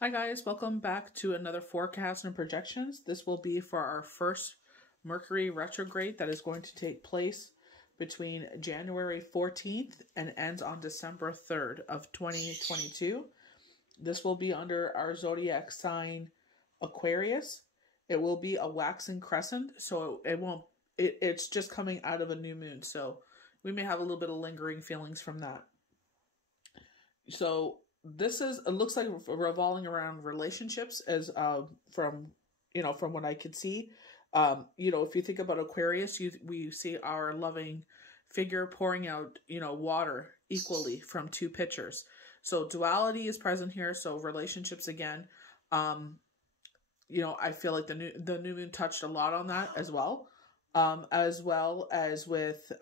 Hi guys, welcome back to another forecast and projections. This will be for our first Mercury retrograde that is going to take place between January 14th and ends on December 3rd of 2022. This will be under our zodiac sign Aquarius. It will be a waxing crescent, so it's just coming out of a new moon, so we may have a little bit of lingering feelings from that. So it looks like revolving around relationships as from what I could see. If you think about Aquarius, we see our loving figure pouring out water equally from two pitchers. So duality is present here. So relationships again. I feel like the new moon touched a lot on that as well as with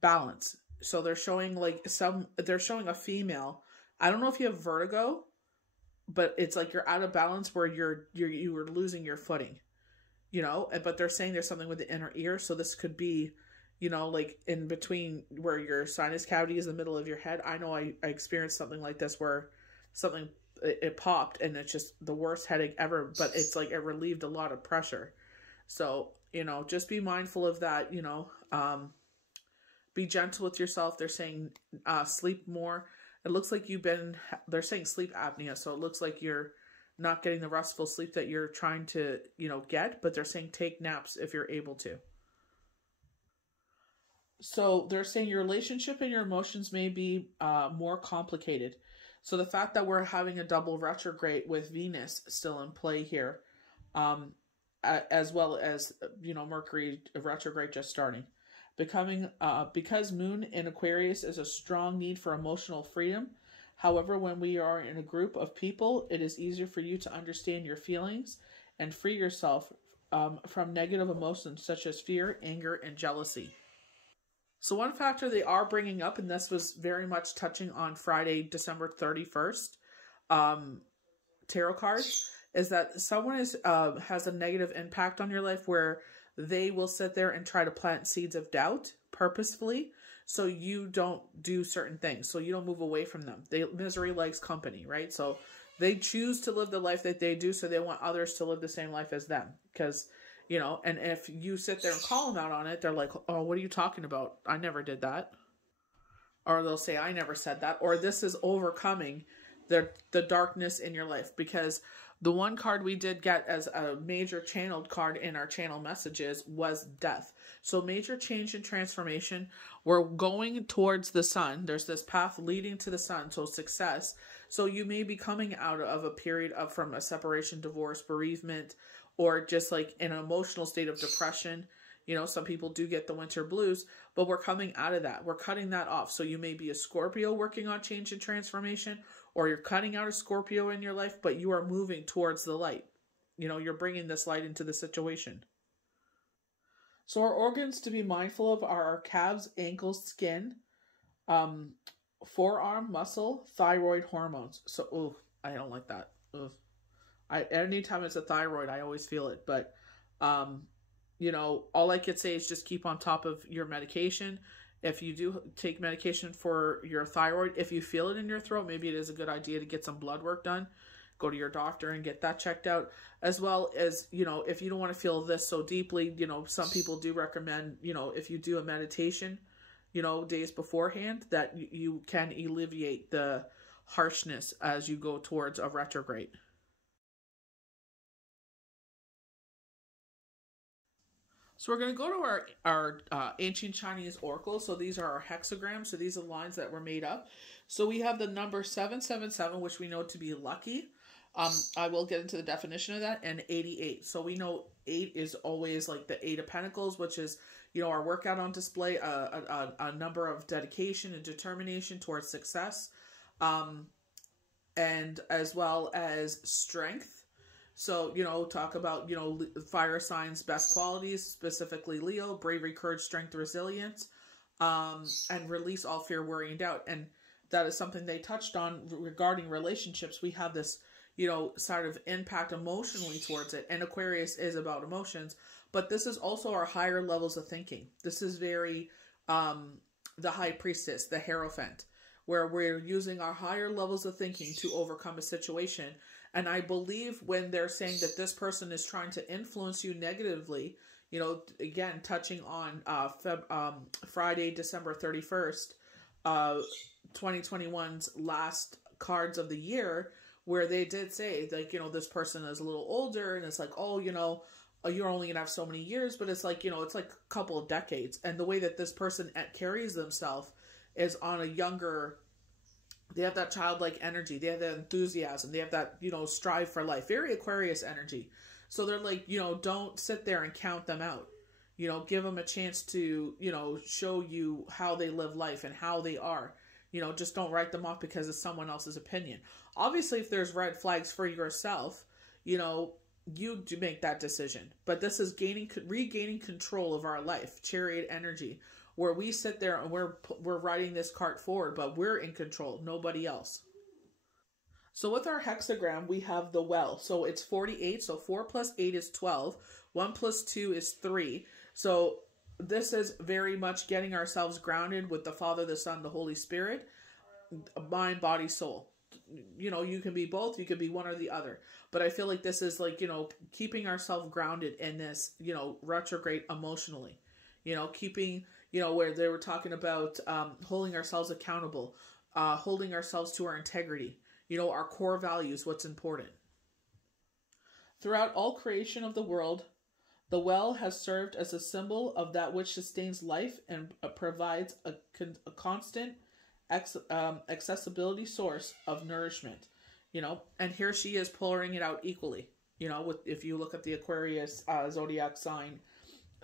balance. So they're showing a female. I don't know if you have vertigo, but it's like you're out of balance where you were losing your footing, but they're saying there's something with the inner ear. So this could be, like in between where your sinus cavity is in the middle of your head. I know I experienced something like this where it popped and it's just the worst headache ever, but it's like it relieved a lot of pressure. So, just be mindful of that, be gentle with yourself. They're saying sleep more. It looks like they're saying sleep apnea. So it looks like you're not getting the restful sleep that you're trying to, get. But they're saying take naps if you're able to. So they're saying your relationship and your emotions may be more complicated. So the fact that we're having a double retrograde with Venus still in play here, as well as, Mercury retrograde just starting. Because Moon in Aquarius is a strong need for emotional freedom. However, when we are in a group of people, it is easier for you to understand your feelings and free yourself from negative emotions such as fear, anger, and jealousy. So one factor they are bringing up, and this was very much touching on Friday, December 31st, tarot cards, is that someone has a negative impact on your life where they will sit there and try to plant seeds of doubt purposefully so you don't do certain things, so you don't move away from them. Misery likes company, right? So they choose to live the life that they do, so they want others to live the same life as them. Because, and if you sit there and call them out on it, they're like, oh, what are you talking about? I never did that. Or they'll say, I never said that. Or this is overcoming the darkness in your life. Because the one card we did get as a major channeled card in our channel messages was death. So major change and transformation. We're going towards the sun. There's this path leading to the sun. So success. So you may be coming out of a period from a separation, divorce, bereavement, or just like an emotional state of depression. Some people do get the winter blues, but we're coming out of that. We're cutting that off. So you may be a Scorpio working on change and transformation, or you're cutting out a Scorpio in your life, but you are moving towards the light. You're bringing this light into the situation. So our organs to be mindful of are our calves, ankles, skin, forearm, muscle, thyroid, hormones. So, I don't like that. Anytime it's a thyroid, I always feel it. But, all I could say is just keep on top of your medication. If you do take medication for your thyroid, if you feel it in your throat, maybe it is a good idea to get some blood work done. Go to your doctor and get that checked out. As well as, if you don't want to feel this so deeply, some people do recommend, if you do a meditation, days beforehand, that you can alleviate the harshness as you go towards a retrograde. So we're going to go to our ancient Chinese oracle. So these are our hexagrams. So these are lines that were made up. So we have the number 777, which we know to be lucky. I will get into the definition of that, and 88. So we know 8 is always like the 8 of Pentacles, which is, our workout on display, a number of dedication and determination towards success, and as well as strength. So, talk about, fire signs' best qualities, specifically Leo, bravery, courage, strength, resilience, and release all fear, worry, and doubt. And that is something they touched on regarding relationships. We have this, sort of impact emotionally towards it. And Aquarius is about emotions, but this is also our higher levels of thinking. This is very, the high priestess, the Hierophant, where we're using our higher levels of thinking to overcome a situation. And I believe when they're saying that this person is trying to influence you negatively, you know, again, touching on Friday, December 31st, 2021's last cards of the year, where they did say, like, you know, this person is a little older, and it's like, oh, you know, you're only gonna have so many years, but it's like, you know, it's like a couple of decades. And the way that this person carries themselves is on a younger, they have that childlike energy, they have that enthusiasm, they have that, you know, strive for life, very Aquarius energy. So they're like, you know, don't sit there and count them out. You know, give them a chance to, you know, show you how they live life and how they are. You know, just don't write them off because it's someone else's opinion. Obviously, if there's red flags for yourself, you know, you do make that decision. But this is regaining control of our life, Chariot energy, where we sit there and we're writing this cart forward, but we're in control, nobody else. So with our hexagram, we have the well. So it's 48. So 4 plus 8 is 12. 1 plus 2 is 3. So this is very much getting ourselves grounded with the Father, the Son, the Holy Spirit, mind, body, soul. You know, you can be both, you can be one or the other. But I feel like this is like, you know, keeping ourselves grounded in this, you know, retrograde emotionally. You know, keeping, you know, where they were talking about holding ourselves accountable, holding ourselves to our integrity. You know, our core values, what's important. Throughout all creation of the world, the well has served as a symbol of that which sustains life and provides a constant accessibility source of nourishment. You know, and here she is pouring it out equally. You know, if you look at the Aquarius zodiac sign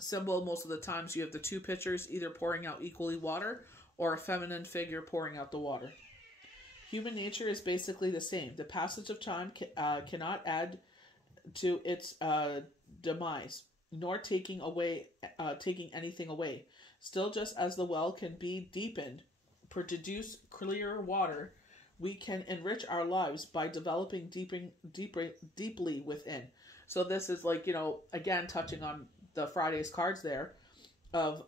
symbol, most of the times you have the two pitchers either pouring out equally water or a feminine figure pouring out the water. Human nature is basically the same. The passage of time cannot add to its demise, nor taking anything away. Still, just as the well can be deepened, produce clearer water, we can enrich our lives by developing deeply within. So this is like, you know, again, touching on the Friday's cards there of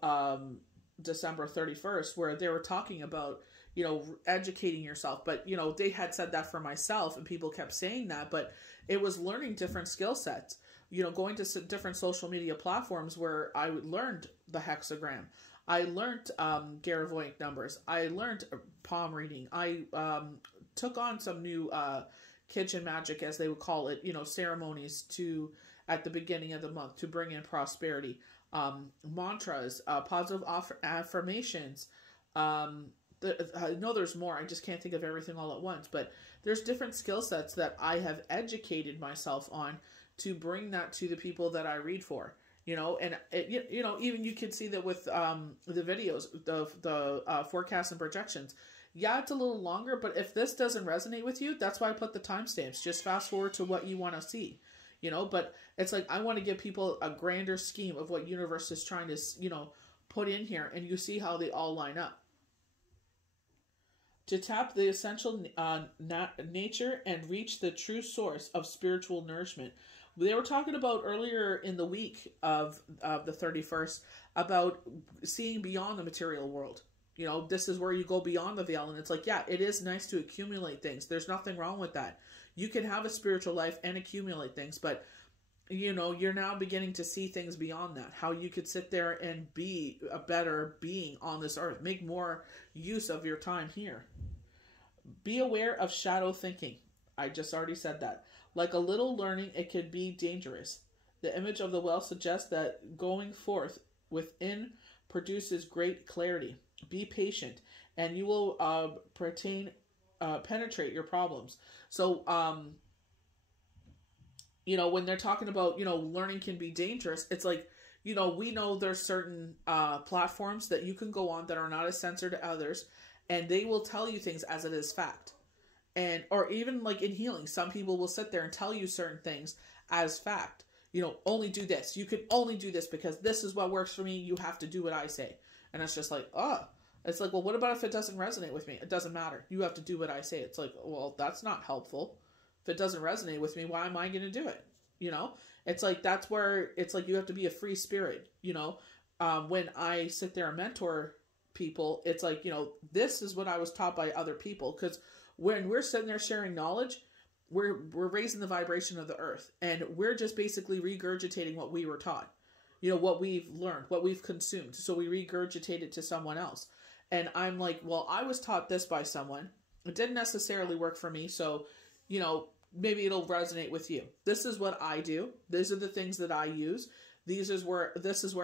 December 31st, where they were talking about, you know, educating yourself. But, you know, they had said that for myself and people kept saying that, but it was learning different skill sets, you know, going to different social media platforms where I learned the hexagram. I learned Garavoyant numbers. I learned palm reading. I took on some new kitchen magic, as they would call it, you know, ceremonies at the beginning of the month to bring in prosperity. Mantras, positive affirmations. I know there's more. I just can't think of everything all at once. But there's different skill sets that I have educated myself on to bring that to the people that I read for. You know, and you know, even you can see that with the videos, the forecasts and projections. Yeah, it's a little longer, but if this doesn't resonate with you, that's why I put the timestamps. Just fast forward to what you want to see. You know, but it's like I want to give people a grander scheme of what universe is trying to, you know, put in here, and you see how they all line up. To tap the essential nature and reach the true source of spiritual nourishment. They were talking about earlier in the week of the 31st about seeing beyond the material world. You know, this is where you go beyond the veil. And it's like, yeah, it is nice to accumulate things. There's nothing wrong with that. You can have a spiritual life and accumulate things. But, you know, you're now beginning to see things beyond that. How you could sit there and be a better being on this earth. Make more use of your time here. Be aware of shadow thinking. I just already said that. Like a little learning, it could be dangerous. The image of the well suggests that going forth within produces great clarity. Be patient, and you will penetrate your problems. So, you know, when they're talking about, you know, learning can be dangerous, it's like, you know, we know there's certain platforms that you can go on that are not as censored to others, and they will tell you things as it is fact. And, or even like in healing, some people will sit there and tell you certain things as fact. You know, only do this. You can only do this because this is what works for me. You have to do what I say. And it's just like, oh, it's like, well, what about if it doesn't resonate with me? It doesn't matter. You have to do what I say. It's like, well, that's not helpful. If it doesn't resonate with me, why am I going to do it? You know, it's like, that's where it's like, you have to be a free spirit. You know, when I sit there and mentor people, it's like, you know, this is what I was taught by other people. Because when we're sitting there sharing knowledge, we're raising the vibration of the earth, and we're just basically regurgitating what we were taught, you know, what we've learned, what we've consumed. So we regurgitate it to someone else. And I'm like, well, I was taught this by someone. It didn't necessarily work for me. So, you know, maybe it'll resonate with you. This is what I do. These are the things that I use. This is where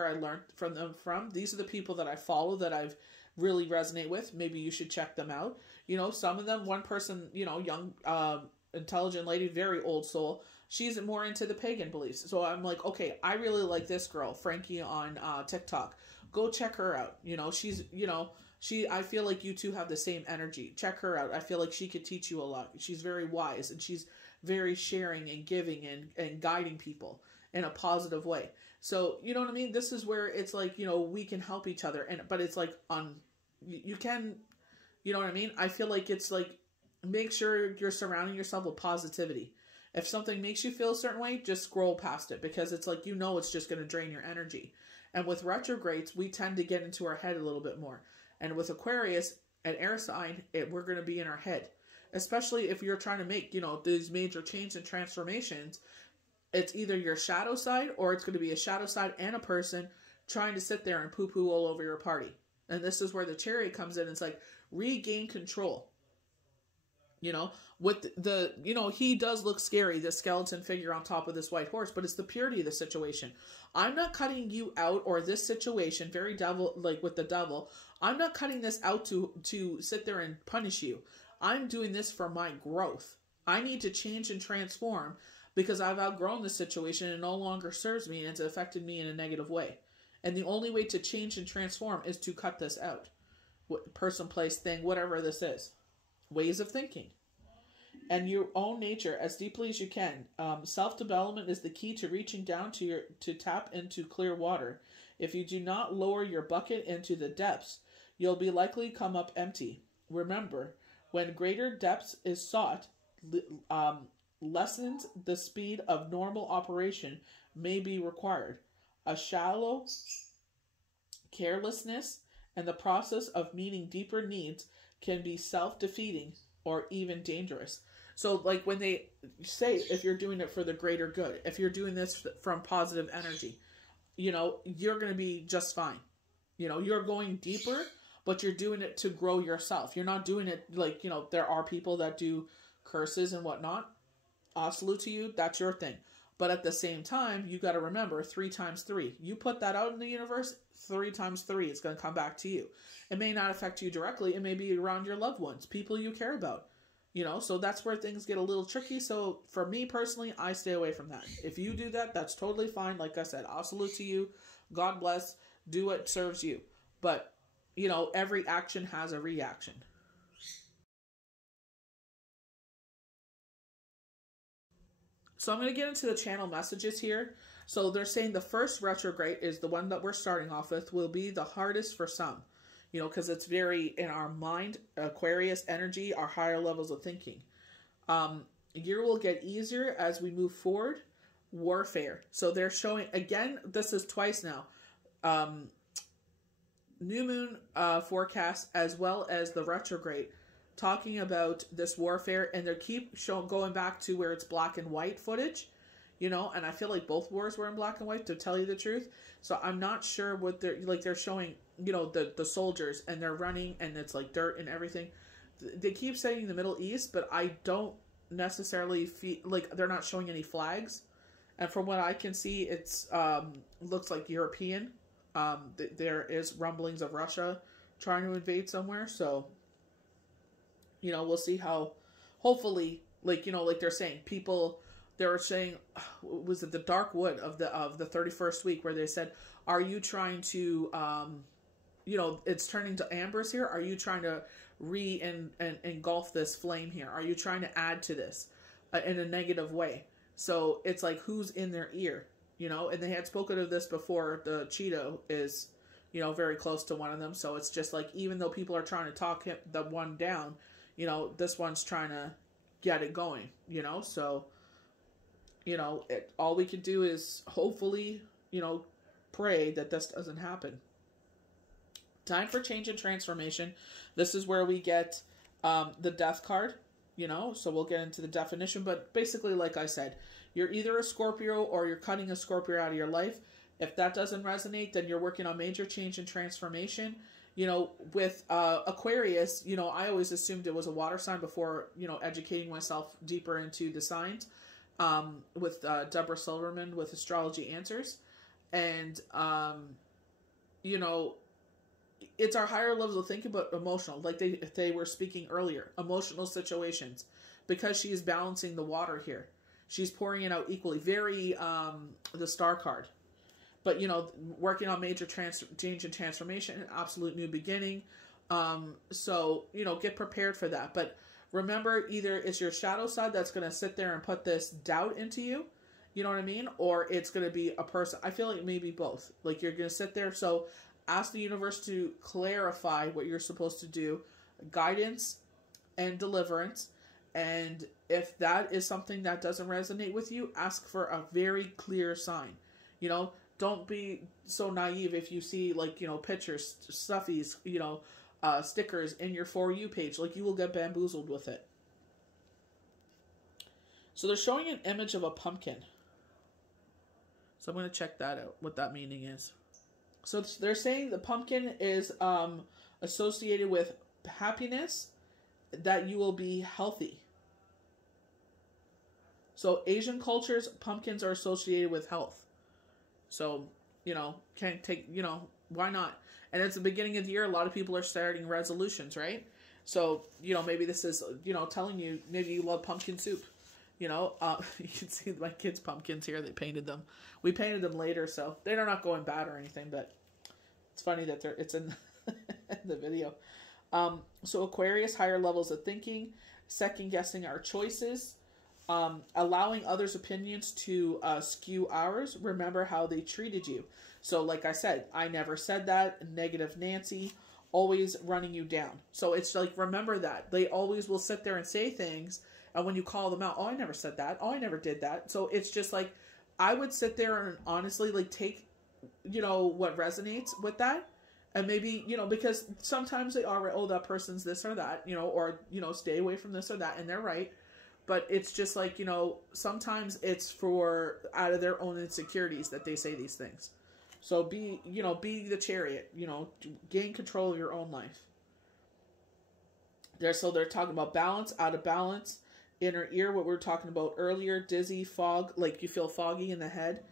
I learned from them from. These are the people that I follow that I've really resonate with. Maybe you should check them out. You know, some of them, one person, you know, young, intelligent lady, very old soul. She's more into the pagan beliefs. So I'm like, okay, I really like this girl, Frankie, on TikTok. Go check her out. You know, she's, you know, I feel like you two have the same energy. Check her out. I feel like she could teach you a lot. She's very wise, and she's very sharing and giving and guiding people in a positive way. So, you know what I mean? This is where it's like, you know, we can help each other. But it's like you can, you know what I mean? I feel like it's like, make sure you're surrounding yourself with positivity. If something makes you feel a certain way, just scroll past it, because it's like, you know, it's just going to drain your energy. And with retrogrades, we tend to get into our head a little bit more. And with Aquarius, an air sign, we're going to be in our head. Especially if you're trying to make, you know, these major changes and transformations. It's either your shadow side, or it's going to be a shadow side and a person trying to sit there and poo-poo all over your party. And this is where the Chariot comes in. It's like, regain control. You know, with the, you know, he does look scary, the skeleton figure on top of this white horse, but it's the purity of the situation. I'm not cutting you out, or this situation, very devil, like with the devil, I'm not cutting this out to sit there and punish you. I'm doing this for my growth. I need to change and transform because I've outgrown the situation and it no longer serves me, and it's affected me in a negative way. And the only way to change and transform is to cut this out. Person, place, thing, whatever this is. Ways of thinking. And your own nature as deeply as you can. Self-development is the key to reaching down to tap into clear water. If you do not lower your bucket into the depths, you'll be likely come up empty. Remember, when greater depths is sought, lessens the speed of normal operation may be required. A shallow carelessness and the process of meeting deeper needs can be self-defeating or even dangerous. So like when they say, if you're doing it for the greater good, if you're doing this from positive energy, you know, you're going to be just fine. You know, you're going deeper, but you're doing it to grow yourself. You're not doing it like, you know, there are people that do curses and whatnot. I'll salute to you. That's your thing. But at the same time, you got to remember 3 times 3. You put that out in the universe, 3 times 3, it's going to come back to you. It may not affect you directly. It may be around your loved ones, people you care about. You know, so that's where things get a little tricky. So for me personally, I stay away from that. If you do that, that's totally fine. Like I said, I'll salute to you. God bless. Do what serves you. But, you know, every action has a reaction. So I'm going to get into the channel messages here. So they're saying the first retrograde is the one that we're starting off with, will be the hardest for some. You know, because it's very in our mind, Aquarius energy, our higher levels of thinking. Year will get easier as we move forward. Warfare. So they're showing, again, this is twice now. New moon forecast as well as the retrograde. Talking about this warfare, and they keep going back to where it's black and white footage. You know, and I feel like both wars were in black and white, to tell you the truth. So I'm not sure what they're showing, you know, the soldiers, and they're running, and it's like dirt and everything. They keep saying the Middle East, but I don't necessarily feel like they're not showing any flags. And from what I can see, it's looks like European. There is rumblings of Russia trying to invade somewhere. So, you know, we'll see how, hopefully, like, you know, like they're saying, people, they were saying, was it the dark wood of the 31st week, where they said, are you trying to, you know, it's turning to ambers here. Are you trying to engulf this flame here? Are you trying to add to this in a negative way? So it's like, who's in their ear, you know? And they had spoken of this before. The Cheeto is, you know, very close to one of them. So it's just like, even though people are trying to talk the one down, you know, this one's trying to get it going, you know? So, you know, all we can do is hopefully, you know, pray that this doesn't happen Time for change and transformation. This is where we get the death card, you know, so we'll get into the definition. But basically, like I said, you're either a Scorpio or you're cutting a Scorpio out of your life. If that doesn't resonate, then you're working on major change and transformation. You know, with Aquarius, you know, I always assumed it was a water sign before, you know, educating myself deeper into the signs with Deborah Silverman with Astrology Answers. And, you know, it's our higher levels of thinking, but emotional, like they were speaking earlier, emotional situations, because she's balancing the water here. She's pouring it out equally. Very, the star card. But, you know, working on major change and transformation, absolute new beginning. So, you know, get prepared for that. But remember, either it's your shadow side that's going to sit there and put this doubt into you. You know what I mean? Or it's going to be a person. I feel like maybe both. Like you're going to sit there. So ask the universe to clarify what you're supposed to do. Guidance and deliverance. And if that is something that doesn't resonate with you, ask for a very clear sign. You know, don't be so naive if you see, like, you know, pictures, stuffies, you know, stickers in your For You page. Like, you will get bamboozled with it. So they're showing an image of a pumpkin. So I'm going to check that out, what that meaning is. So they're saying the pumpkin is associated with happiness, that you will be healthy. So Asian cultures, pumpkins are associated with health. So, you know, can't take, you know, why not? And it's the beginning of the year. A lot of people are starting resolutions, right? So, you know, maybe this is, you know, telling you, maybe you love pumpkin soup. You know, you can see my kids' pumpkins here. They painted them. We painted them later, so they're not going bad or anything, but it's funny that it's in the video. So Aquarius, higher levels of thinking, second guessing our choices, allowing others' opinions to skew ours. Remember how they treated you. So like I said, I never said that. Negative Nancy, always running you down. So it's like, remember that. They always will sit there and say things, and when you call them out, oh, I never said that. Oh, I never did that. So it's just like, I would sit there and honestly, like, take, you know, what resonates with that. And maybe, you know, because sometimes they are, oh, that person's this or that, you know, or, you know, stay away from this or that. And they're right. But it's just like, you know, sometimes it's for out of their own insecurities that they say these things. So be, you know, be the chariot, you know, gain control of your own life. So they're talking about balance, out of balance, inner ear, what we were talking about earlier, dizzy, fog, like you feel foggy in the head.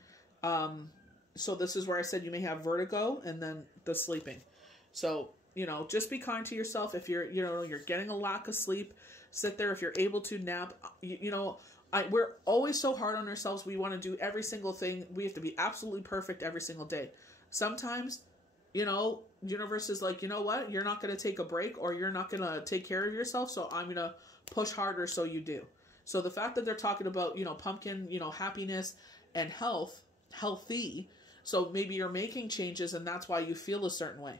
So this is where I said you may have vertigo, and then the sleeping. So, you know, just be kind to yourself. If you're, you know, you're getting a lack of sleep, sit there. If you're able to nap, you know, we're always so hard on ourselves. We want to do every single thing. We have to be absolutely perfect every single day. Sometimes, you know, universe is like, you know what? You're not going to take a break, or you're not going to take care of yourself. So I'm going to push harder so you do. So the fact that they're talking about, you know, pumpkin, you know, happiness and healthy. So maybe you're making changes, and that's why you feel a certain way,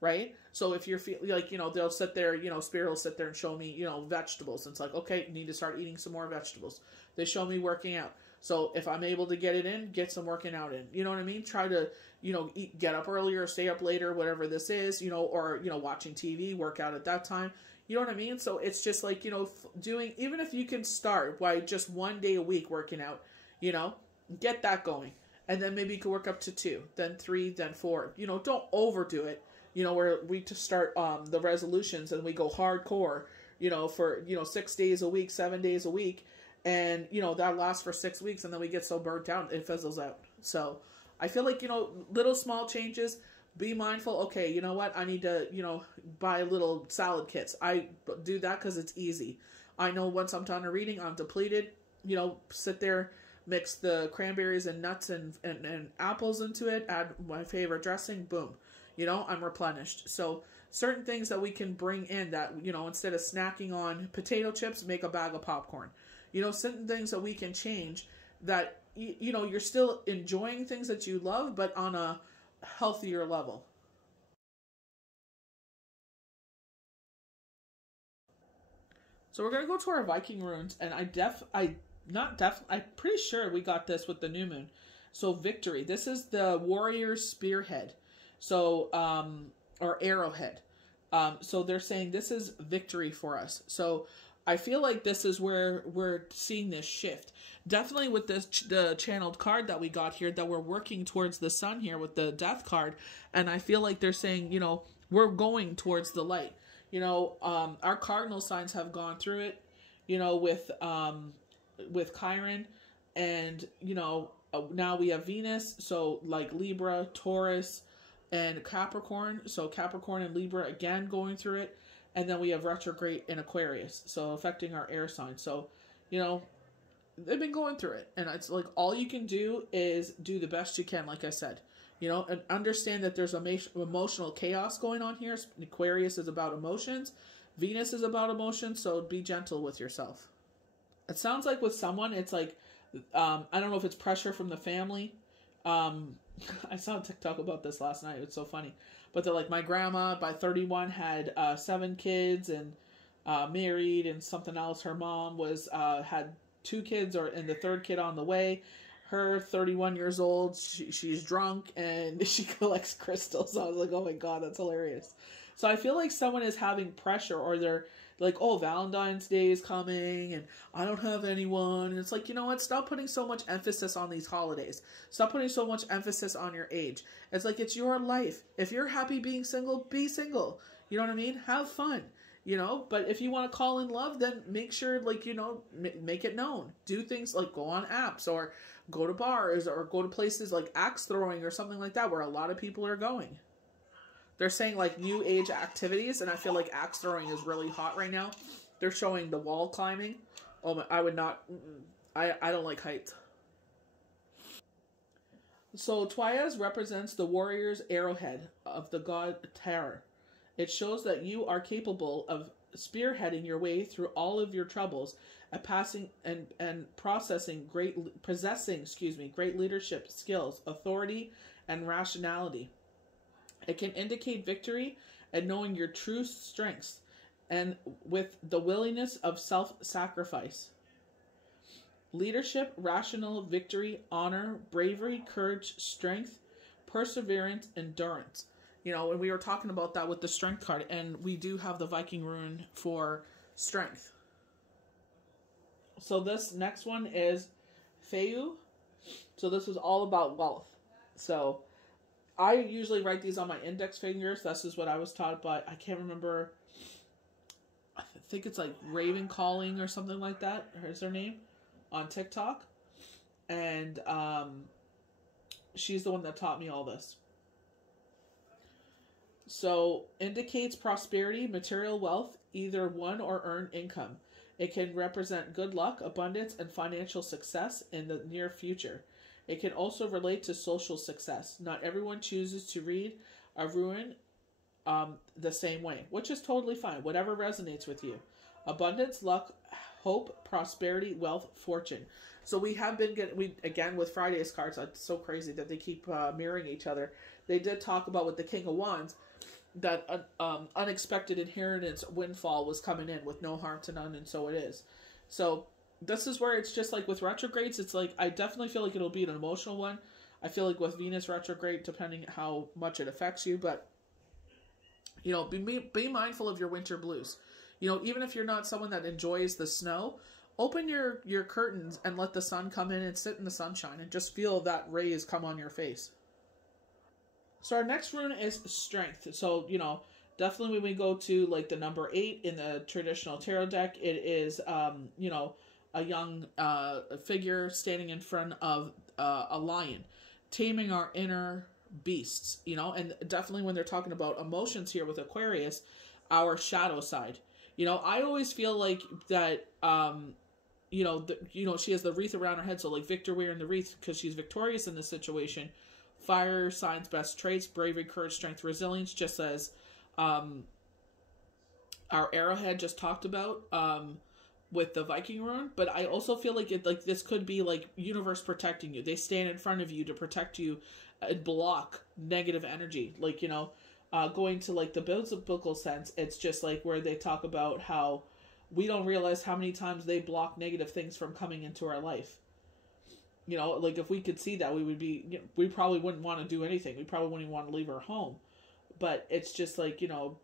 right? So if you're feeling like, you know, they'll sit there, you know, Spirit will sit there and show me, you know, vegetables. And it's like, okay, need to start eating some more vegetables. They show me working out. So if I'm able to get it in, get some working out in. You know what I mean? Try to, you know, get up earlier, stay up later, whatever this is, you know, or, you know, watching TV, work out at that time. You know what I mean? So it's just like, you know, doing, even if you can start by just 1 day a week working out, you know, get that going. And then maybe you can work up to 2, then 3, then 4. You know, don't overdo it. You know, where we just start the resolutions and we go hardcore, you know, for, you know, 6 days a week, 7 days a week. And, you know, that lasts for 6 weeks, and then we get so burnt out, it fizzles out. So I feel like, you know, little small changes, be mindful. Okay, you know what? I need to, you know, buy little salad kits. I do that because it's easy. I know once I'm done reading, I'm depleted. You know, sit there, mix the cranberries and nuts and apples into it, add my favorite dressing, boom. You know, I'm replenished. So certain things that we can bring in that, you know, instead of snacking on potato chips, make a bag of popcorn. You know, certain things that we can change that, you know, you're still enjoying things that you love, but on a healthier level. So we're going to go to our Viking runes, and I'm pretty sure we got this with the new moon. So victory. This is the warrior's spearhead. So or arrowhead. So they're saying this is victory for us. So I feel like this is where we're seeing this shift. Definitely with this the channeled card that we got here, that we're working towards the sun here with the death card. And I feel like they're saying, you know, we're going towards the light. You know, our cardinal signs have gone through it, you know, with Chiron. And, you know, now we have Venus. So like Libra, Taurus, and Capricorn. So Capricorn and Libra again going through it. And then we have retrograde in Aquarius, so affecting our air sign. So, you know, they've been going through it. And it's like all you can do is do the best you can, like I said. You know, and understand that there's emotional chaos going on here. Aquarius is about emotions. Venus is about emotions, so be gentle with yourself. It sounds like with someone, it's like, I don't know if it's pressure from the family. I saw a TikTok about this last night. It's so funny. But they're like, my grandma by 31 had 7 kids and married and something else. Her mom was had 2 kids and the 3rd kid on the way. Her 31 years old, she's drunk and she collects crystals. I was like, oh my God, that's hilarious. So I feel like someone is having pressure, or they're like, oh, Valentine's Day is coming and I don't have anyone. And it's like, you know what? Stop putting so much emphasis on these holidays. Stop putting so much emphasis on your age. It's like, it's your life. If you're happy being single, be single. You know what I mean? Have fun, you know? But if you want to call in love, then make sure, like, you know, make it known. Do things like go on apps or go to bars or go to places like axe throwing or something like that where a lot of people are going. They're saying like new age activities, and I feel like axe throwing is really hot right now. They're showing the wall climbing. Oh, I would not. I don't like heights. So Twayas represents the warrior's arrowhead of the god Terror. It shows that you are capable of spearheading your way through all of your troubles and possessing great leadership skills, authority, and rationality. It can indicate victory and knowing your true strengths, and with the willingness of self-sacrifice. Leadership, rational victory, honor, bravery, courage, strength, perseverance, endurance. You know, and we were talking about that with the strength card, and we do have the Viking rune for strength. So this next one is Feu. So this is all about wealth. So I usually write these on my index fingers. This is what I was taught by, I can't remember, I think it's like Raven Calling or something like that. Here's her name on TikTok. And she's the one that taught me all this. So, indicates prosperity, material wealth, either won or earned income. It can represent good luck, abundance, and financial success in the near future. It can also relate to social success. Not everyone chooses to read a rune the same way, which is totally fine. Whatever resonates with you. Abundance, luck, hope, prosperity, wealth, fortune. So we have been again with Friday's cards. It's so crazy that they keep mirroring each other. They did talk about with the King of Wands that unexpected inheritance windfall was coming in with no harm to none, and so it is. So this is where it's just like with retrogrades, it's like I definitely feel like it'll be an emotional one. I feel like with Venus retrograde, depending how much it affects you, but you know, be mindful of your winter blues. You know, even if you're not someone that enjoys the snow, open your curtains and let the sun come in and sit in the sunshine and just feel that rays come on your face. So our next rune is strength. So, you know, definitely when we go to like the number 8 in the traditional tarot deck, it is, you know, a young figure standing in front of a lion, taming our inner beasts, you know, and definitely when they're talking about emotions here with Aquarius, our shadow side. You know, I always feel like that, you know, she has the wreath around her head, so like Victor wearing the wreath because she's victorious in this situation. Fire signs best traits: bravery, courage, strength, resilience, just as our arrowhead just talked about with the Viking rune. But I also feel like this could be like universe protecting you. They stand in front of you to protect you and block negative energy. Like, you know, going to like the biblical sense, it's just like where they talk about how we don't realize how many times they block negative things from coming into our life. You know, like if we could see that, we probably wouldn't want to do anything. We probably wouldn't even want to leave our home. But it's just like, you know,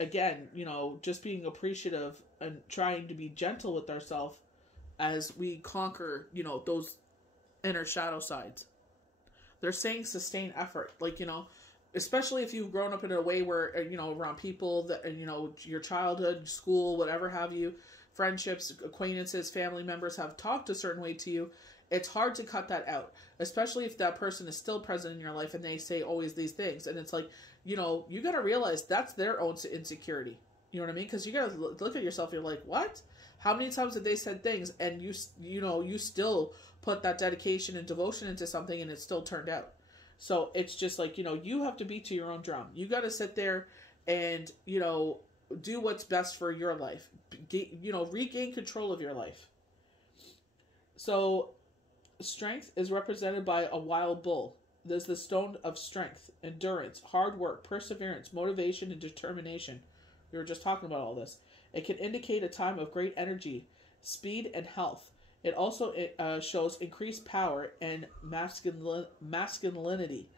again, you know, just being appreciative and trying to be gentle with ourselves as we conquer, you know, those inner shadow sides. They're saying sustain effort. Like, you know, especially if you've grown up in a way where, you know, around people that, you know, your childhood, school, whatever have you, friendships, acquaintances, family members have talked a certain way to you, it's hard to cut that out, especially if that person is still present in your life and they say always these things. And it's like, you know, you got to realize that's their own insecurity. You know what I mean? Because you got to look at yourself. You're like, what? How many times have they said things and you know, you still put that dedication and devotion into something and it still turned out. So it's just like, you know, you have to beat to your own drum. You got to sit there and, you know, do what's best for your life. You know, regain control of your life. So strength is represented by a wild bull. There's the stone of strength, endurance, hard work, perseverance, motivation, and determination. We were just talking about all this. It can indicate a time of great energy, speed, and health. It also shows increased power and masculinity.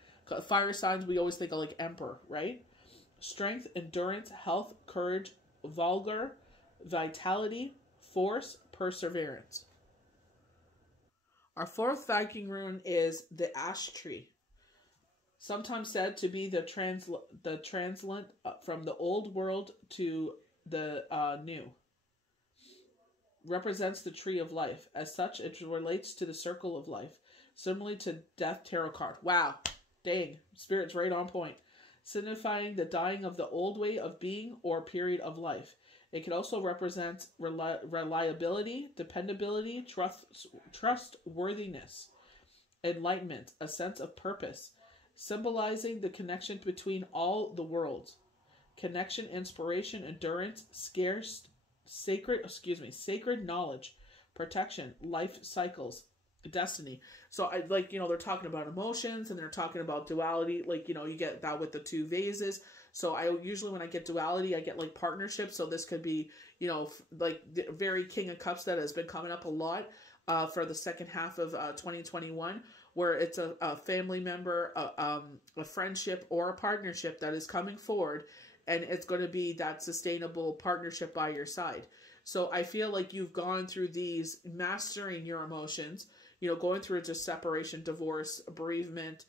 Fire signs, we always think of like emperor, right? Strength, endurance, health, courage, vigor, vitality, force, perseverance. Our fourth Viking rune is the ash tree, sometimes said to be the translate from the old world to the new. Represents the tree of life. As such, it relates to the circle of life, similarly to Death Tarot card. Wow, dang, Spirit's right on point. Signifying the dying of the old way of being or period of life. It can also represent reliability, dependability, trustworthiness, enlightenment, a sense of purpose, symbolizing the connection between all the worlds. Connection, inspiration, endurance, sacred knowledge, protection, life cycles, destiny. So I like, you know, they're talking about emotions and they're talking about duality. Like, you know, you get that with the two vases. So I usually, when I get duality, I get like partnership. So this could be, you know, like the very King of Cups that has been coming up a lot for the second half of 2021, where it's a family member, a friendship, or a partnership that is coming forward, and it's going to be that sustainable partnership by your side. So I feel like you've gone through these, mastering your emotions, you know, going through just separation, divorce, bereavement,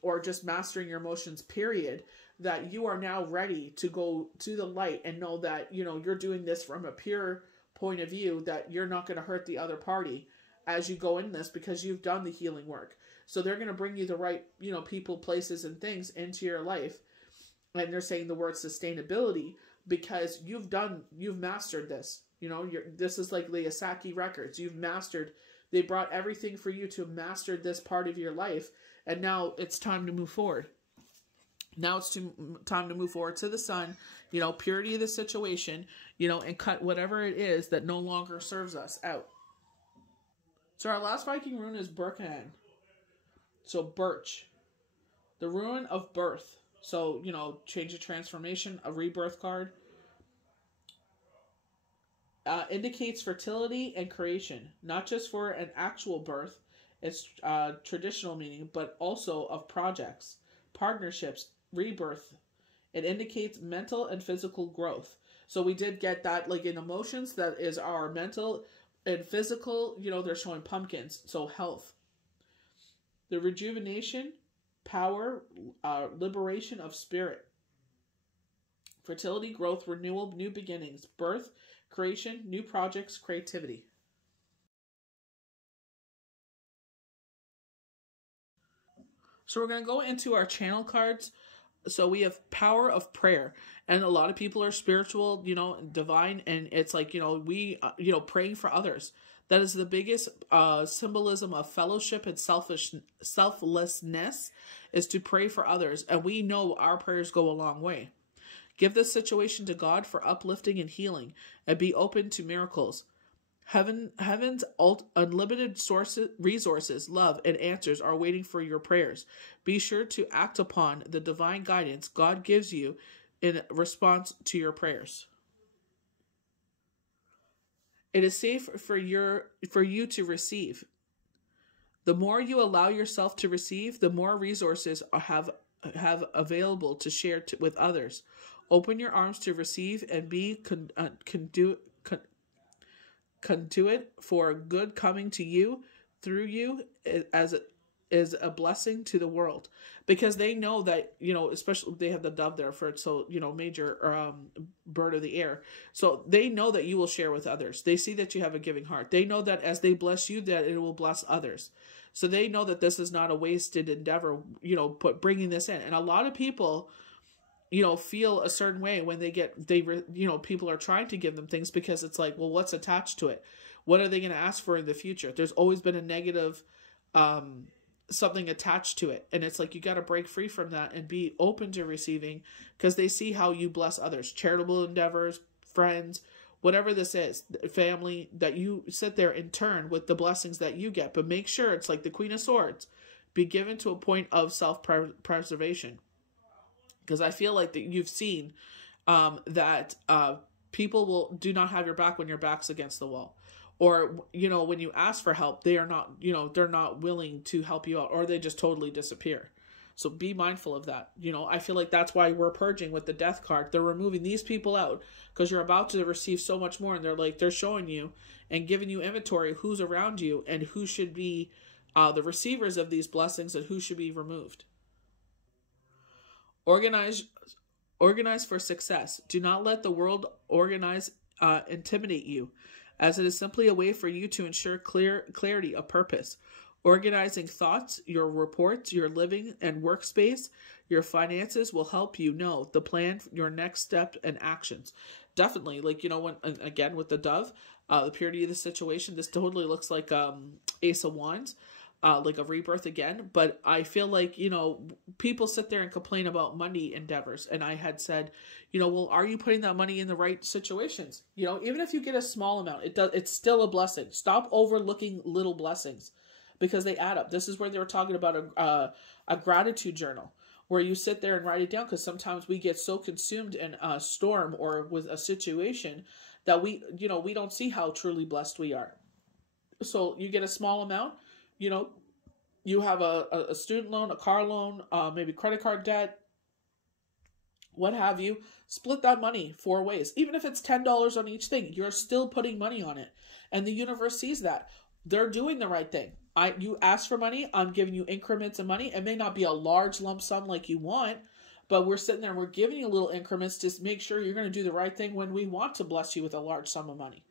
or just mastering your emotions, period, that you are now ready to go to the light and know that, you know, you're doing this from a pure point of view, that you're not going to hurt the other party as you go in this, because you've done the healing work. So they're going to bring you the right, you know, people, places, and things into your life. And they're saying the word sustainability because you've mastered this. You know, this is like the Asaki records. You've mastered. They brought everything for you to master this part of your life. And now it's time to move forward. Now it's time to move forward to the sun, you know, purity of the situation, you know, and cut whatever it is that no longer serves us out. So our last Viking rune is Birken. So birch. The rune of birth. So, you know, change of transformation, a rebirth card. Indicates fertility and creation, not just for an actual birth, its traditional meaning, but also of projects, partnerships, rebirth. It indicates mental and physical growth. So we did get that, like in emotions, that is our mental and physical, you know, they're showing pumpkins, so health. The rejuvenation, power, liberation of spirit. Fertility, growth, renewal, new beginnings, birth, creation, new projects, creativity. So we're going to go into our channel cards. So we have power of prayer, and a lot of people are spiritual, you know, divine, and it's like, you know, we, you know, praying for others. That is the biggest symbolism of fellowship and selflessness, is to pray for others. And we know our prayers go a long way. Give this situation to God for uplifting and healing, and be open to miracles. Heaven's unlimited resources, love, and answers are waiting for your prayers. Be sure to act upon the divine guidance God gives you in response to your prayers. It is safe for you to receive. The more you allow yourself to receive, the more resources have available to share with others. Open your arms to receive and be conduit for good coming to you through you, as it is a blessing to the world. Because they know that, especially they have the dove there for it, so major bird of the air, so they know that you will share with others. They see that you have a giving heart. They know that as they bless you, that it will bless others. So they know that this is not a wasted endeavor, bringing this in. And a lot of people feel a certain way when people are trying to give them things, because it's like, well, what's attached to it? What are they going to ask for in the future? There's always been a negative something attached to it. And it's like, you got to break free from that and be open to receiving, because they see how you bless others, charitable endeavors, friends, whatever this is, family, that you sit there in turn with the blessings that you get. But make sure it's like the Queen of Swords, be given to a point of self-preservation. Because I feel like that you've seen that people do not have your back when your back's against the wall. Or, when you ask for help, they are not, they're not willing to help you out, or they just totally disappear. So be mindful of that. I feel like that's why we're purging with the Death card. They're removing these people out because you're about to receive so much more. And they're showing you and giving you inventory who's around you and who should be the receivers of these blessings and who should be removed. Organize for success. Do not let the world intimidate you, as it is simply a way for you to ensure clarity of purpose. Organizing thoughts, your reports, your living and workspace, your finances will help you know the plan, your next step and actions. Definitely, when, again, with the dove, the purity of the situation, this totally looks like Ace of Wands. Like a rebirth again. But I feel like, people sit there and complain about money endeavors. And I had said, well, are you putting that money in the right situations? Even if you get a small amount, it's still a blessing. Stop overlooking little blessings, because they add up. This is where they were talking about a gratitude journal, where you sit there and write it down. Because sometimes we get so consumed in a storm or with a situation that we don't see how truly blessed we are. So you get a small amount, you have a student loan, a car loan, maybe credit card debt, what have you. Split that money 4 ways. Even if it's $10 on each thing, you're still putting money on it. And the universe sees that. They're doing the right thing. You ask for money, I'm giving you increments of money. It may not be a large lump sum like you want, but we're sitting there and we're giving you little increments to make sure you're going to do the right thing when we want to bless you with a large sum of money.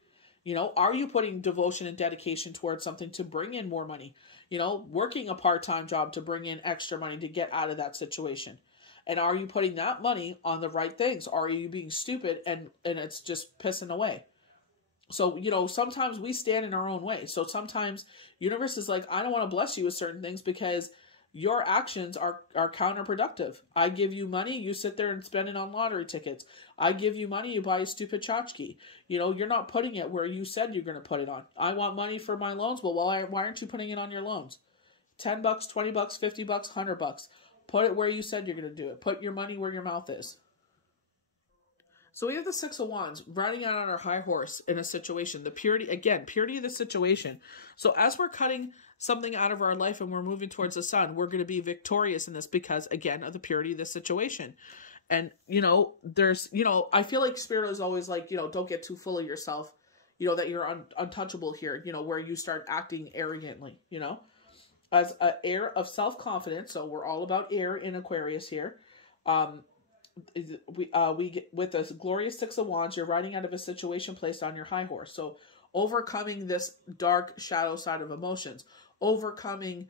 Are you putting devotion and dedication towards something to bring in more money? Working a part-time job to bring in extra money to get out of that situation. And are you putting that money on the right things? Or are you being stupid and it's just pissing away? So, sometimes we stand in our own way. So sometimes universe is like, I don't want to bless you with certain things because your actions are counterproductive. I give you money, you sit there and spend it on lottery tickets. I give you money, you buy a stupid tchotchke. You're not putting it where you said you're going to put it on. I want money for my loans. Well, why aren't you putting it on your loans? $10, $20, $50, $100. Put it where you said you're going to do it. Put your money where your mouth is. So we have the Six of Wands riding out on our high horse in a situation. The purity of the situation. So as we're cutting something out of our life and we're moving towards the sun, we're going to be victorious in this because, again, of the purity of the situation. And, there's, I feel like Spirit is always like, don't get too full of yourself, that you're untouchable here, where you start acting arrogantly, as an air of self-confidence. So we're all about air in Aquarius here. We get with this glorious Six of Wands, you're riding out of a situation placed on your high horse. So overcoming this dark shadow side of emotions, overcoming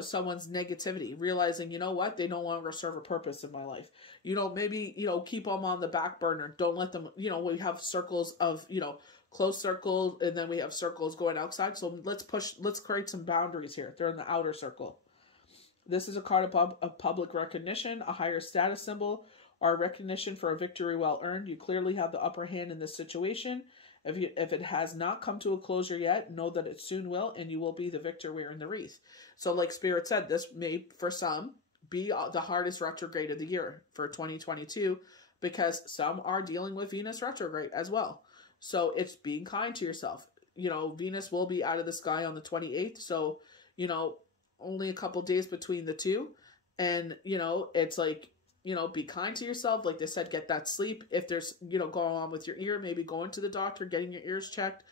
someone's negativity, realizing, what, they no longer serve a purpose in my life. Maybe, keep them on the back burner. Don't let them, we have circles of, close circles, and then we have circles going outside. So let's create some boundaries here. They're in the outer circle. This is a card of public recognition, a higher status symbol, or recognition for a victory well earned. You clearly have the upper hand in this situation. If it has not come to a closure yet, know that it soon will, and you will be the victor wearing the wreath. So like Spirit said, this may, for some, be the hardest retrograde of the year for 2022, because some are dealing with Venus retrograde as well. So it's being kind to yourself. Venus will be out of the sky on the 28th, so, only a couple days between the two. And, you know, it's like, you know, be kind to yourself. Like they said, get that sleep. If there's, you know, going on with your ear, maybe going to the doctor, getting your ears checked.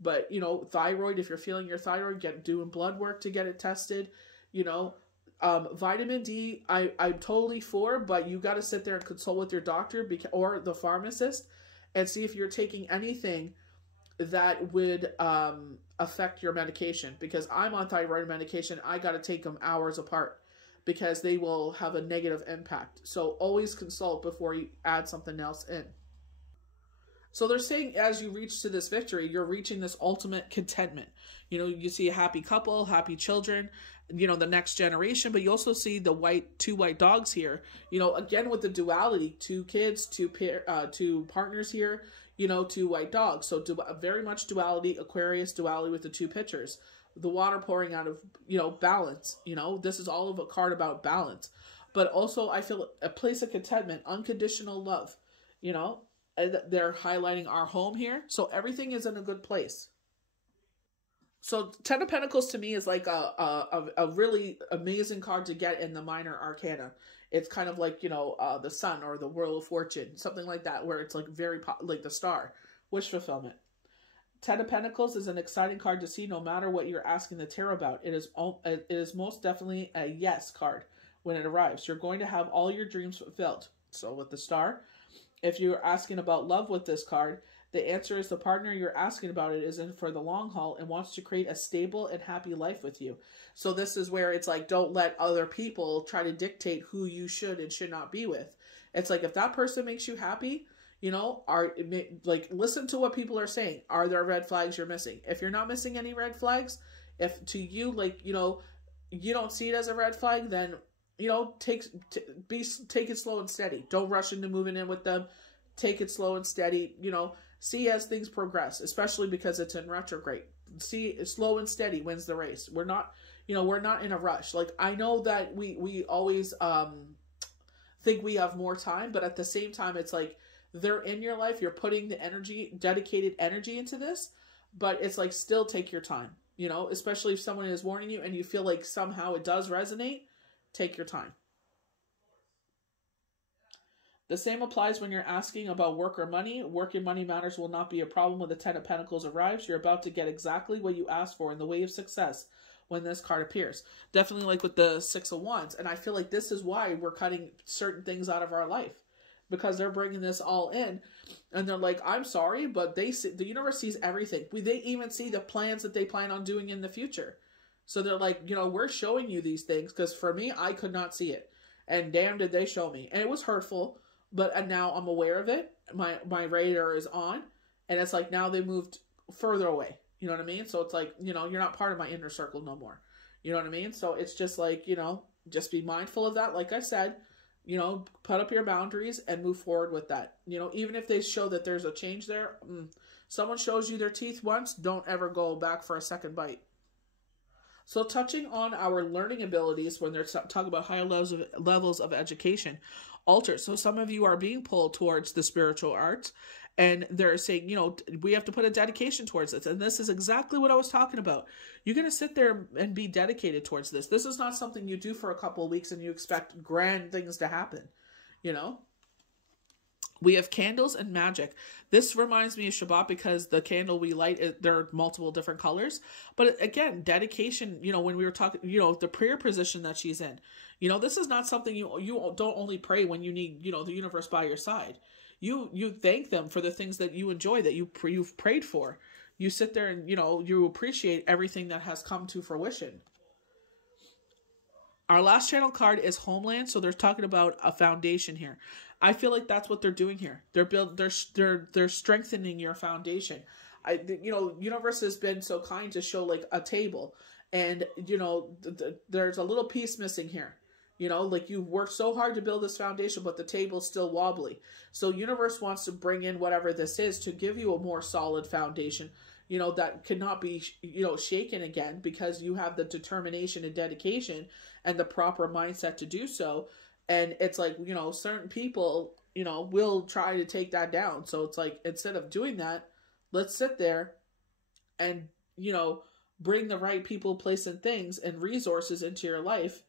But, you know, thyroid, if you're feeling your thyroid, doing blood work to get it tested. You know, vitamin D, I'm totally for, but you got to sit there and consult with your doctor or the pharmacist and see if you're taking anything that would affect your medication. Because I'm on thyroid medication, I got to take them hours apart because they will have a negative impact. So always consult before you add something else in. So they're saying as you reach to this victory, you're reaching this ultimate contentment. You know, you see a happy couple, happy children, you know, the next generation, but you also see the two white dogs here, you know, again with the duality, 2 kids, 2 partners here, you know, 2 white dogs. So very much duality, Aquarius duality with the 2 pitchers, the water pouring out of, you know, balance. You know, this is all of a card about balance, but also I feel a place of contentment, unconditional love, you know. They're highlighting our home here. So everything is in a good place. So 10 of Pentacles to me is like a really amazing card to get in the minor arcana. It's kind of like, you know, the sun or the Wheel of Fortune, something like that, where it's like like the star, wish fulfillment. 10 of Pentacles is an exciting card to see no matter what you're asking the tarot about. It is most definitely a yes card when it arrives. You're going to have all your dreams fulfilled. So with the star, if you're asking about love with this card, the answer is the partner you're asking about it is in for the long haul and wants to create a stable and happy life with you. So this is where it's like, don't let other people try to dictate who you should and should not be with. It's like, if that person makes you happy, you know, listen to what people are saying. Are there red flags you're missing? If you're not missing any red flags, if to you, like, you know, you don't see it as a red flag, then, you know, take it slow and steady. Don't rush into moving in with them. Take it slow and steady, you know, see as things progress, especially because it's in retrograde. See, slow and steady wins the race. We're not, you know, we're not in a rush. Like, I know that we always think we have more time, but at the same time, it's like they're in your life. You're putting the energy, dedicated energy into this, but it's like, still take your time, you know, especially if someone is warning you and you feel like somehow it does resonate, take your time. The same applies when you're asking about work or money. Work and money matters will not be a problem when the 10 of Pentacles arrives. You're about to get exactly what you asked for in the way of success when this card appears. Definitely like with the 6 of Wands. And I feel like this is why we're cutting certain things out of our life. Because they're bringing this all in. And they're like, I'm sorry, but the universe sees everything. They even see the plans that they plan on doing in the future. So they're like, you know, we're showing you these things. Because for me, I could not see it. And damn, did they show me. And it was hurtful. But now I'm aware of it. My radar is on. And it's like now they moved further away. You know what I mean? So it's like, you know, you're not part of my inner circle no more. You know what I mean? So it's just like, you know, just be mindful of that. Like I said, you know, put up your boundaries and move forward with that. You know, even if they show that there's a change there. Someone shows you their teeth once, don't ever go back for a second bite. So touching on our learning abilities when they're talking about higher levels of education, altered. So some of you are being pulled towards the spiritual arts and they're saying, you know, we have to put a dedication towards this. And this is exactly what I was talking about. You're going to sit there and be dedicated towards this. This is not something you do for a couple of weeks and you expect grand things to happen, you know? We have candles and magic. This reminds me of Shabbat because the candle we light, there are multiple different colors. But again, dedication, you know, when we were talking, you know, the prayer position that she's in, you know, this is not something you don't only pray when you need, you know, the universe by your side. You thank them for the things that you enjoy, that you've prayed for. You sit there and, you know, you appreciate everything that has come to fruition. Our last channel card is Homeland. So they're talking about a foundation here. I feel like that's what they're doing here. They're strengthening your foundation. You know, universe has been so kind to show like a table, and you know, there's a little piece missing here. You know, like you've worked so hard to build this foundation, but the table's still wobbly. So universe wants to bring in whatever this is to give you a more solid foundation, you know, that cannot be, you know, shaken again because you have the determination and dedication and the proper mindset to do so. And it's like, you know, certain people, you know, will try to take that down. So it's like, instead of doing that, let's sit there and, you know, bring the right people, place, and things and resources into your life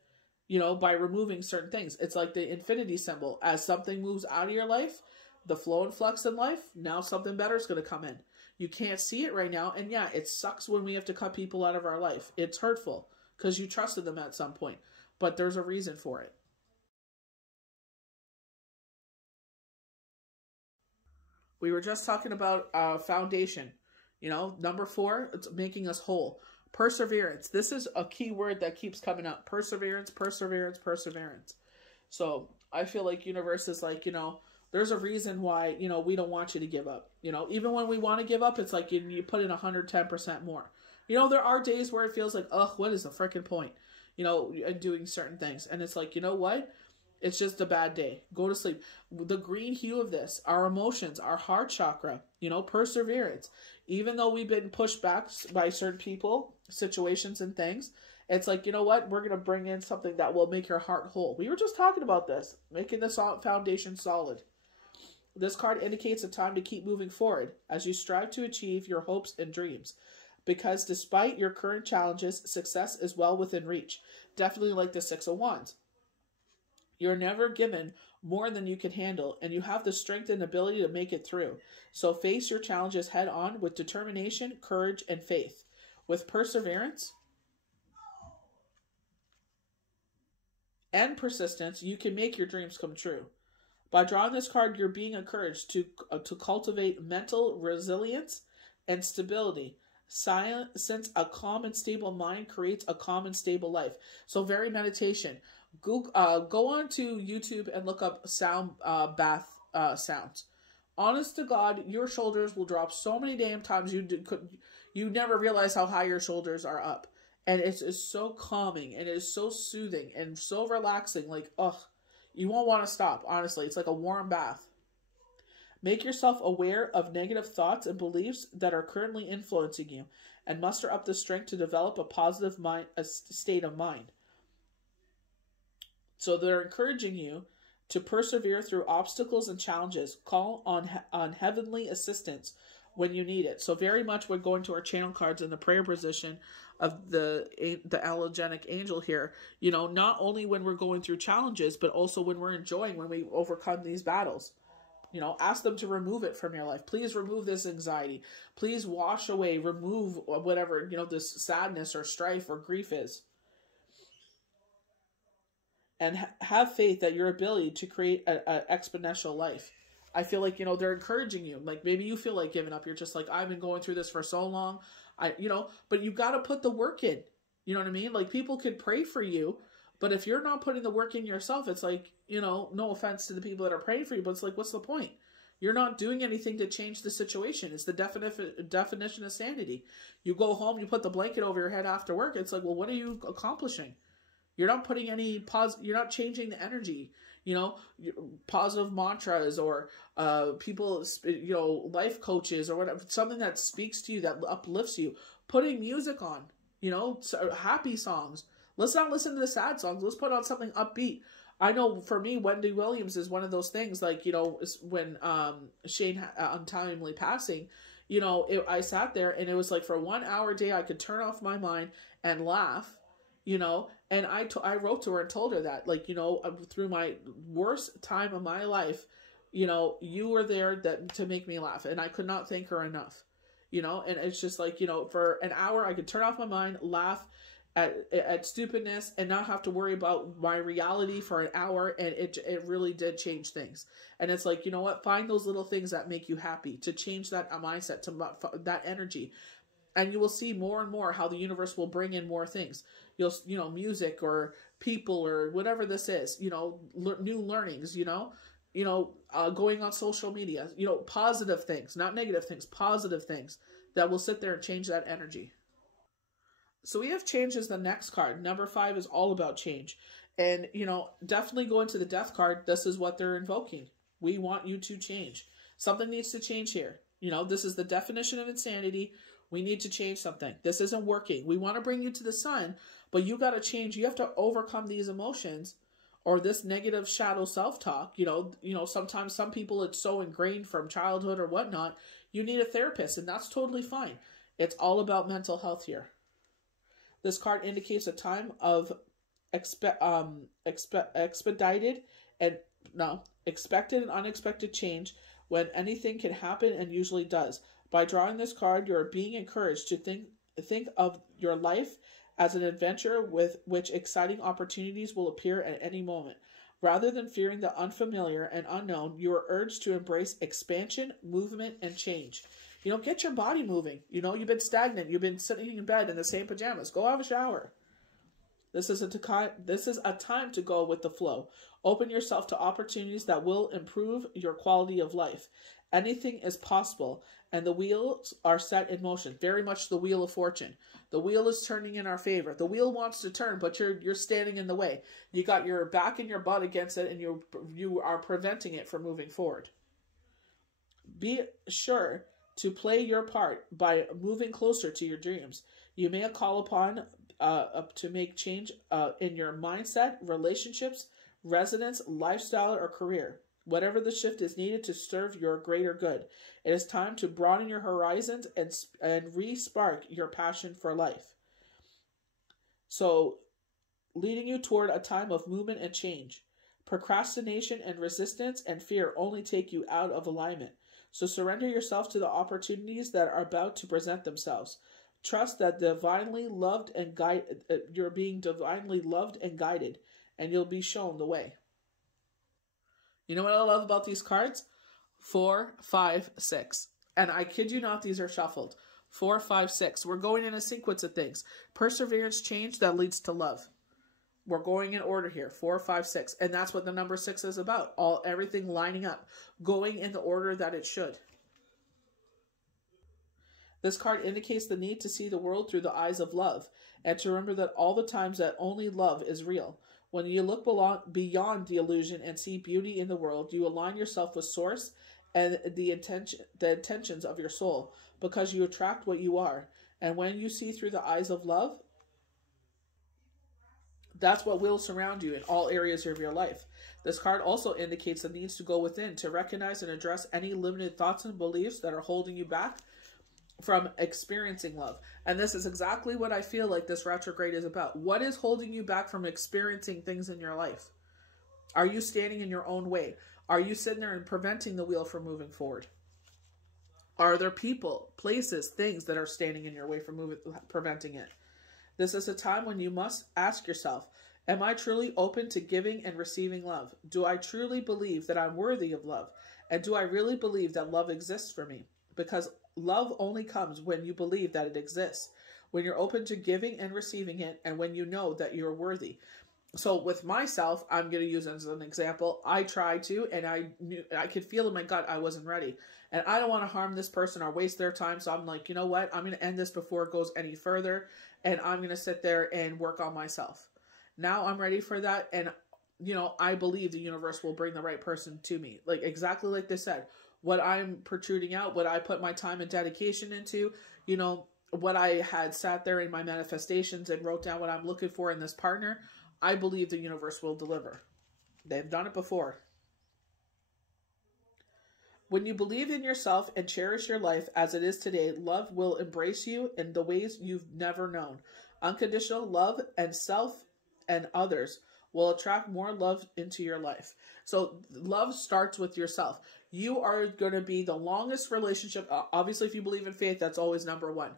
you know, by removing certain things. It's like the infinity symbol. As something moves out of your life, the flow and flux in life, now something better is going to come in. You can't see it right now. And yeah, it sucks when we have to cut people out of our life. It's hurtful because you trusted them at some point. But there's a reason for it. We were just talking about foundation. You know, number 4, it's making us whole. Perseverance. This is a key word that keeps coming up. Perseverance, perseverance, perseverance. So I feel like universe is like, you know, there's a reason why, you know, we don't want you to give up. You know, even when we want to give up, it's like you put in 110% more. You know, there are days where it feels like, ugh, what is the freaking point? You know, doing certain things. And it's like, you know what? It's just a bad day. Go to sleep. The green hue of this, our emotions, our heart chakra, you know, perseverance. Even though we've been pushed back by certain people, situations, and things, it's like, you know what? We're going to bring in something that will make your heart whole. We were just talking about this, making this foundation solid. This card indicates a time to keep moving forward as you strive to achieve your hopes and dreams. Because despite your current challenges, success is well within reach. Definitely like the 6 of Wands. You're never given more than you can handle, and you have the strength and ability to make it through. So face your challenges head on with determination, courage, and faith. With perseverance and persistence, you can make your dreams come true. By drawing this card, you're being encouraged to cultivate mental resilience and stability. Since a calm and stable mind creates a calm and stable life. So very meditation. Go on to YouTube and look up sound bath sounds. Honest to God, your shoulders will drop so many damn times you never realize how high your shoulders are up. And it's so calming and it is so soothing and so relaxing. Like, ugh, you won't want to stop, honestly. It's like a warm bath. Make yourself aware of negative thoughts and beliefs that are currently influencing you and muster up the strength to develop a positive state of mind. So they're encouraging you to persevere through obstacles and challenges. Call on heavenly assistance when you need it. So very much we're going to our channel cards in the prayer position of the allogenic angel here. You know, not only when we're going through challenges, but also when we're enjoying, when we overcome these battles. You know, ask them to remove it from your life. Please remove this anxiety. Please wash away, remove whatever, you know, this sadness or strife or grief is. And have faith that your ability to create an exponential life. I feel like, you know, they're encouraging you. Like maybe you feel like giving up. You're just like, I've been going through this for so long. You know, but you got to put the work in. You know what I mean? Like people could pray for you, but if you're not putting the work in yourself, it's like, you know, no offense to the people that are praying for you, but it's like, what's the point? You're not doing anything to change the situation. It's the definition of sanity. You go home, you put the blanket over your head after work. It's like, well, what are you accomplishing? You're not putting any you're not changing the energy, you know, positive mantras or people, you know, life coaches or whatever, something that speaks to you, that uplifts you, putting music on, you know, happy songs. Let's not listen to the sad songs. Let's put on something upbeat. I know for me, Wendy Williams is one of those things, like, you know, when Shane untimely passing, you know, I sat there and it was like for 1 hour a day, I could turn off my mind and laugh, you know, and I wrote to her and told her that, like, you know, through my worst time of my life, you know, you were there to make me laugh. And I could not thank her enough, you know, and it's just like, you know, for an hour, I could turn off my mind, laugh at stupidness and not have to worry about my reality for an hour. And it really did change things. And it's like, you know what, find those little things that make you happy, to change that mindset, to that energy. And you will see more and more how the universe will bring in more things. You know, music or people or whatever this is, you know, new learnings, you know, going on social media, you know, positive things, not negative things, positive things that will sit there and change that energy. So we have change as the next card. Number 5 is all about change. And, you know, definitely go into the death card. This is what they're invoking. We want you to change. Something needs to change here. You know, this is the definition of insanity. We need to change something. This isn't working. We want to bring you to the sun, but you got to change. You have to overcome these emotions or this negative shadow self-talk. You know, sometimes some people, it's so ingrained from childhood or whatnot. You need a therapist, and that's totally fine. It's all about mental health here. This card indicates a time of expedited and no, expected and unexpected change when anything can happen and usually does. By drawing this card, you are being encouraged to think of your life as an adventure with which exciting opportunities will appear at any moment. Rather than fearing the unfamiliar and unknown, you are urged to embrace expansion, movement, and change. Get your body moving. You've been stagnant. You've been sitting in bed in the same pajamas. Go have a shower. This is a time to go with the flow. Open yourself to opportunities that will improve your quality of life. Anything is possible, and the wheels are set in motion. Very much the wheel of fortune. The wheel is turning in our favor. The wheel wants to turn, but you're standing in the way. You got your back and your butt against it, and you are preventing it from moving forward. Be sure to play your part by moving closer to your dreams. You may call upon to make change in your mindset, relationships, residence, lifestyle, or career. Whatever the shift is needed to serve your greater good. It is time to broaden your horizons and re-spark your passion for life. So, leading you toward a time of movement and change. Procrastination and resistance and fear only take you out of alignment. So surrender yourself to the opportunities that are about to present themselves. Trust that you're being divinely loved and guided, and you'll be shown the way. You know what I love about these cards? 4, 5, 6. And I kid you not, these are shuffled. 4, 5, 6. We're going in a sequence of things. Perseverance, change that leads to love. We're going in order here. 4, 5, 6. And that's what the number 6 is about. Everything lining up. Going in the order that it should. This card indicates the need to see the world through the eyes of love. And to remember that all the times that only love is real. When you look beyond the illusion and see beauty in the world, you align yourself with Source and the intentions of your soul, because you attract what you are. And when you see through the eyes of love, that's what will surround you in all areas of your life. This card also indicates the needs to go within to recognize and address any limited thoughts and beliefs that are holding you back from experiencing love. And this is exactly what I feel like this retrograde is about. What is holding you back from experiencing things in your life? Are you standing in your own way? Are you sitting there and preventing the wheel from moving forward? Are there people, places, things that are standing in your way from preventing it? This is a time when you must ask yourself, am I truly open to giving and receiving love? Do I truly believe that I'm worthy of love? And do I really believe that love exists for me? Because love only comes when you believe that it exists, when you're open to giving and receiving it, and when you know that you're worthy. So with myself, I'm going to use as an example. I tried to, and I could feel in my gut I wasn't ready. And I don't want to harm this person or waste their time. So I'm like, you know what? I'm going to end this before it goes any further. And I'm going to sit there and work on myself. Now I'm ready for that. And, I believe the universe will bring the right person to me. Like exactly like they said. What I'm protruding out, what I put my time and dedication into, what I had sat there in my manifestations and wrote down what I'm looking for in this partner, I believe the universe will deliver. They've done it before. When you believe in yourself and cherish your life as it is today, love will embrace you in the ways you've never known. Unconditional love and self and others will attract more love into your life. So love starts with yourself. You are going to be the longest relationship. Obviously, if you believe in faith, that's always number one.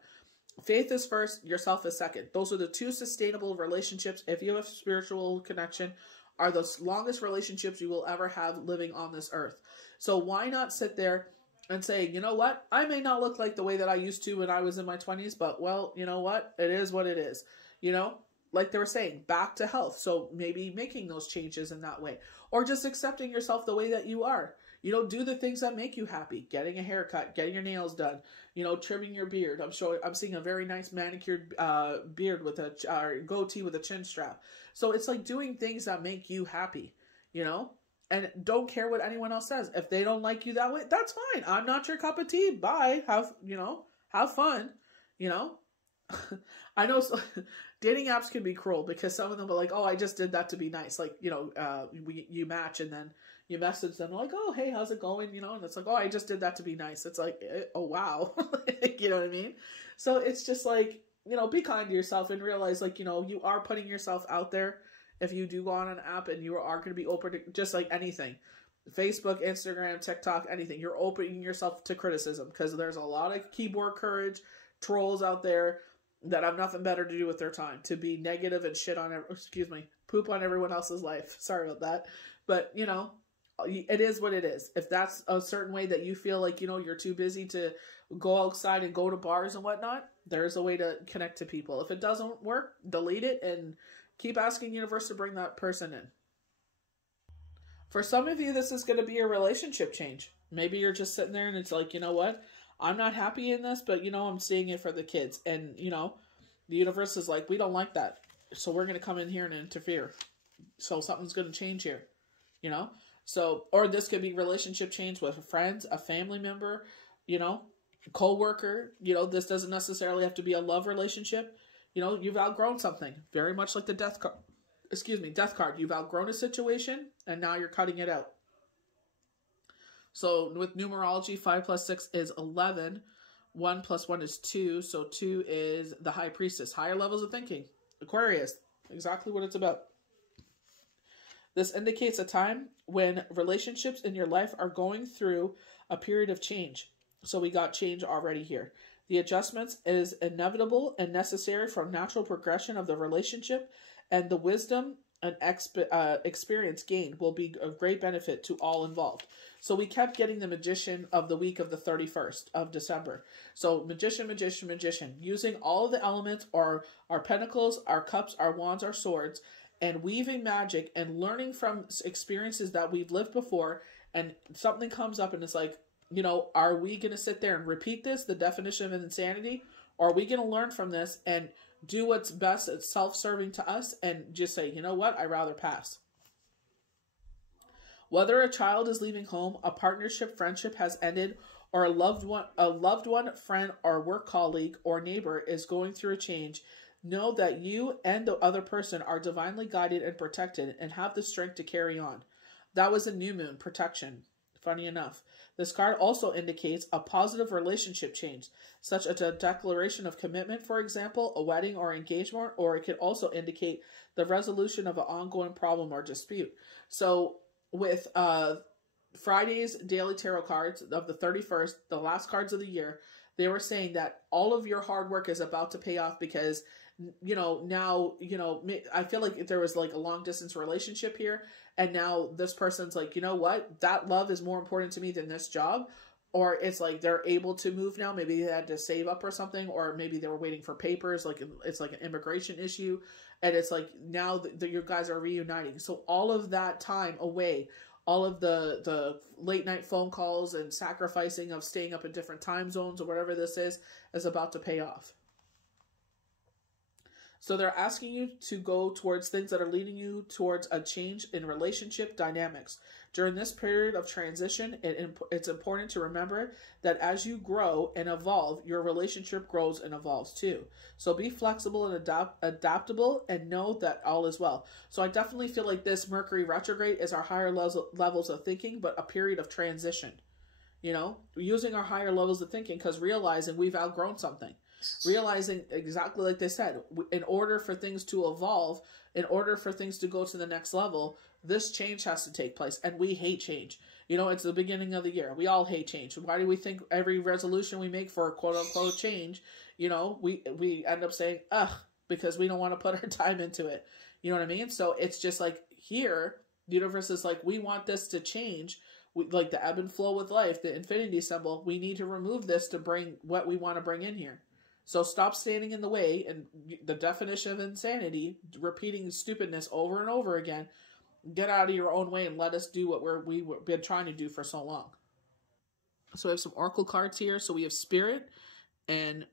Faith is first, yourself is second. Those are the two sustainable relationships. If you have spiritual connection, are the longest relationships you will ever have living on this earth. So why not sit there and say, you know what? I may not look like the way that I used to when I was in my 20s, but well, you know what? It is what it is. Like they were saying, back to health. So maybe making those changes in that way, or just accepting yourself the way that you are. Do the things that make you happy. Getting a haircut, getting your nails done, trimming your beard. I'm seeing a very nice manicured beard with a goatee with a chin strap. So it's like doing things that make you happy, and don't care what anyone else says. If they don't like you that way, that's fine. I'm not your cup of tea. Bye. Have fun, I know dating apps can be cruel because some of them are like, oh, I just did that to be nice. Like, you match and then you message them like, oh, hey, how's it going? And it's like, oh, I just did that to be nice. It's like, oh, wow. You know what I mean? So it's just like, be kind to yourself and realize like, you are putting yourself out there. if you do go on an app and you are going to be open to just like anything, Facebook, Instagram, TikTok, anything, you're opening yourself to criticism, because there's a lot of keyboard courage trolls out there that have nothing better to do with their time, to be negative and shit on, poop on everyone else's life. Sorry about that. But, you know, it is what it is. If that's a certain way that you feel like, you know, you're too busy to go outside and go to bars and whatnot, there's a way to connect to people. If it doesn't work, delete it and keep asking universe to bring that person in. For some of you, this is going to be a relationship change. Maybe you're just sitting there and it's like, you know what? I'm not happy in this, but, you know, I'm seeing it for the kids. And, you know, the universe is like, we don't like that. So we're going to come in here and interfere. So something's going to change here, you know? So, or this could be relationship change with friends, a family member, you know, co-worker. You know, this doesn't necessarily have to be a love relationship. You know, you've outgrown something. Very much like the death card. Death card. You've outgrown a situation and now you're cutting it out. So with numerology, 5 plus 6 is 11. 1 plus 1 is 2. So 2 is the high priestess. Higher levels of thinking. Aquarius. Exactly what it's about. This indicates a time when relationships in your life are going through a period of change. So we got change already here. The adjustments is inevitable and necessary for natural progression of the relationship, and the wisdom and experience gained will be of great benefit to all involved. So we kept getting the magician of the week of the 31st of December. So magician, magician, magician, using all of the elements, or our pentacles, our cups, our wands, our swords, and weaving magic and learning from experiences that we've lived before. And something comes up and it's like, you know, are we going to sit there and repeat this, the definition of insanity? Or are we going to learn from this and do what's best, it's self-serving to us, and just say, you know what, I'd rather pass. Whether a child is leaving home, a partnership, friendship has ended, or a loved one, friend, or work colleague or neighbor is going through a change, know that you and the other person are divinely guided and protected and have the strength to carry on. That was a new moon, protection. Funny enough, this card also indicates a positive relationship change, such as a declaration of commitment, for example, a wedding or engagement, or it could also indicate the resolution of an ongoing problem or dispute. So with Friday's daily tarot cards of the 31st, the last cards of the year, they were saying that all of your hard work is about to pay off because, you know, now, you know, I feel like there was like a long distance relationship here. And now this person's like, you know what? That love is more important to me than this job. Or it's like they're able to move now. Maybe they had to save up or something. Or maybe they were waiting for papers. Like it's like an immigration issue. And it's like now you guys are reuniting. So all of that time away, all of the late night phone calls and sacrificing of staying up in different time zones or whatever this is about to pay off. So they're asking you to go towards things that are leading you towards a change in relationship dynamics. During this period of transition, it's important to remember that as you grow and evolve, your relationship grows and evolves too. So be flexible and adaptable and know that all is well. So I definitely feel like this Mercury retrograde is our higher levels of thinking, but a period of transition. You know, using our higher levels of thinking because realizing we've outgrown something. Realizing exactly like they said, in order for things to evolve, in order for things to go to the next level, this change has to take place. And we hate change. You know, it's the beginning of the year. We all hate change. Why do we think every resolution we make for quote unquote change, you know, we end up saying, ugh, because we don't want to put our time into it. You know what I mean? So it's just like here, the universe is like, we want this to change. Like the ebb and flow with life, the infinity symbol, we need to remove this to bring what we want to bring in here. So stop standing in the way, and the definition of insanity, repeating stupidness over and over again. Get out of your own way and let us do what we've been trying to do for so long. So we have some oracle cards here. So we have spirit and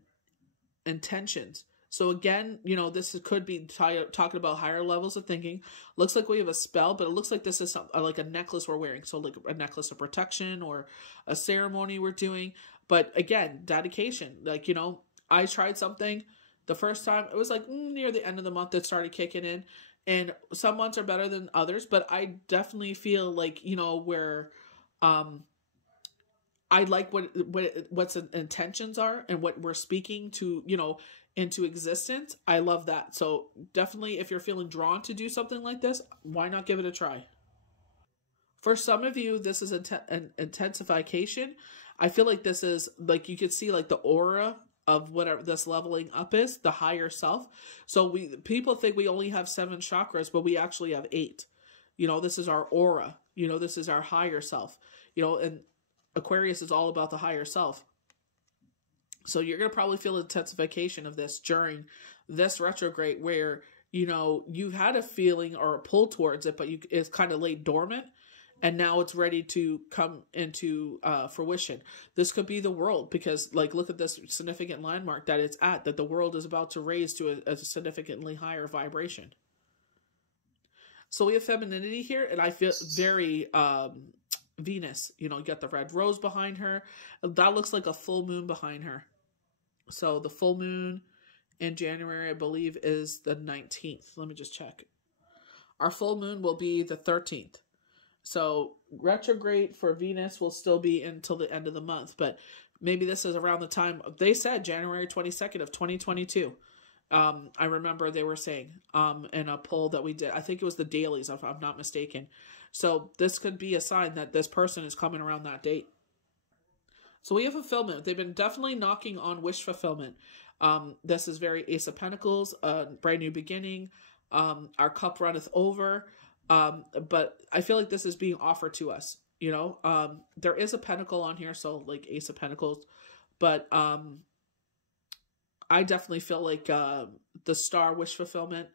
intentions. So again, you know, this could be talking about higher levels of thinking. Looks like we have a spell, but it looks like this is like a necklace we're wearing. So like a necklace of protection or a ceremony we're doing. But again, dedication, like, you know, I tried something the first time. It was like near the end of the month it started kicking in. And some months are better than others. But I definitely feel like, you know, where I like what's intentions are and what we're speaking to, into existence. I love that. So definitely, if you're feeling drawn to do something like this, why not give it a try? For some of you, this is an intensification. I feel like this is like, you could see like the aura of whatever this leveling up is, the higher self. So people think we only have 7 chakras, but we actually have 8. This is our aura. This is our higher self. And Aquarius is all about the higher self. So you're going to probably feel intensification of this during this retrograde where, you've had a feeling or a pull towards it, but it's kind of laid dormant. And now it's ready to come into fruition. This could be the world, because look at this significant landmark that it's at, that the world is about to raise to a significantly higher vibration. So we have femininity here, and I feel very Venus. You got the red rose behind her. That looks like a full moon behind her. So the full moon in January, I believe, is the 19th. Let me just check. Our full moon will be the 13th. So retrograde for Venus will still be until the end of the month, but maybe this is around the time they said January 22nd of 2022. I remember they were saying in a poll that we did, I think it was the dailies, if I'm not mistaken. So this could be a sign that this person is coming around that date. So we have fulfillment. They've been definitely knocking on wish fulfillment. This is very Ace of Pentacles, a brand new beginning. Our cup runneth over. But I feel like this is being offered to us, there is a pentacle on here. So like Ace of Pentacles, but, I definitely feel like, the star wish fulfillment,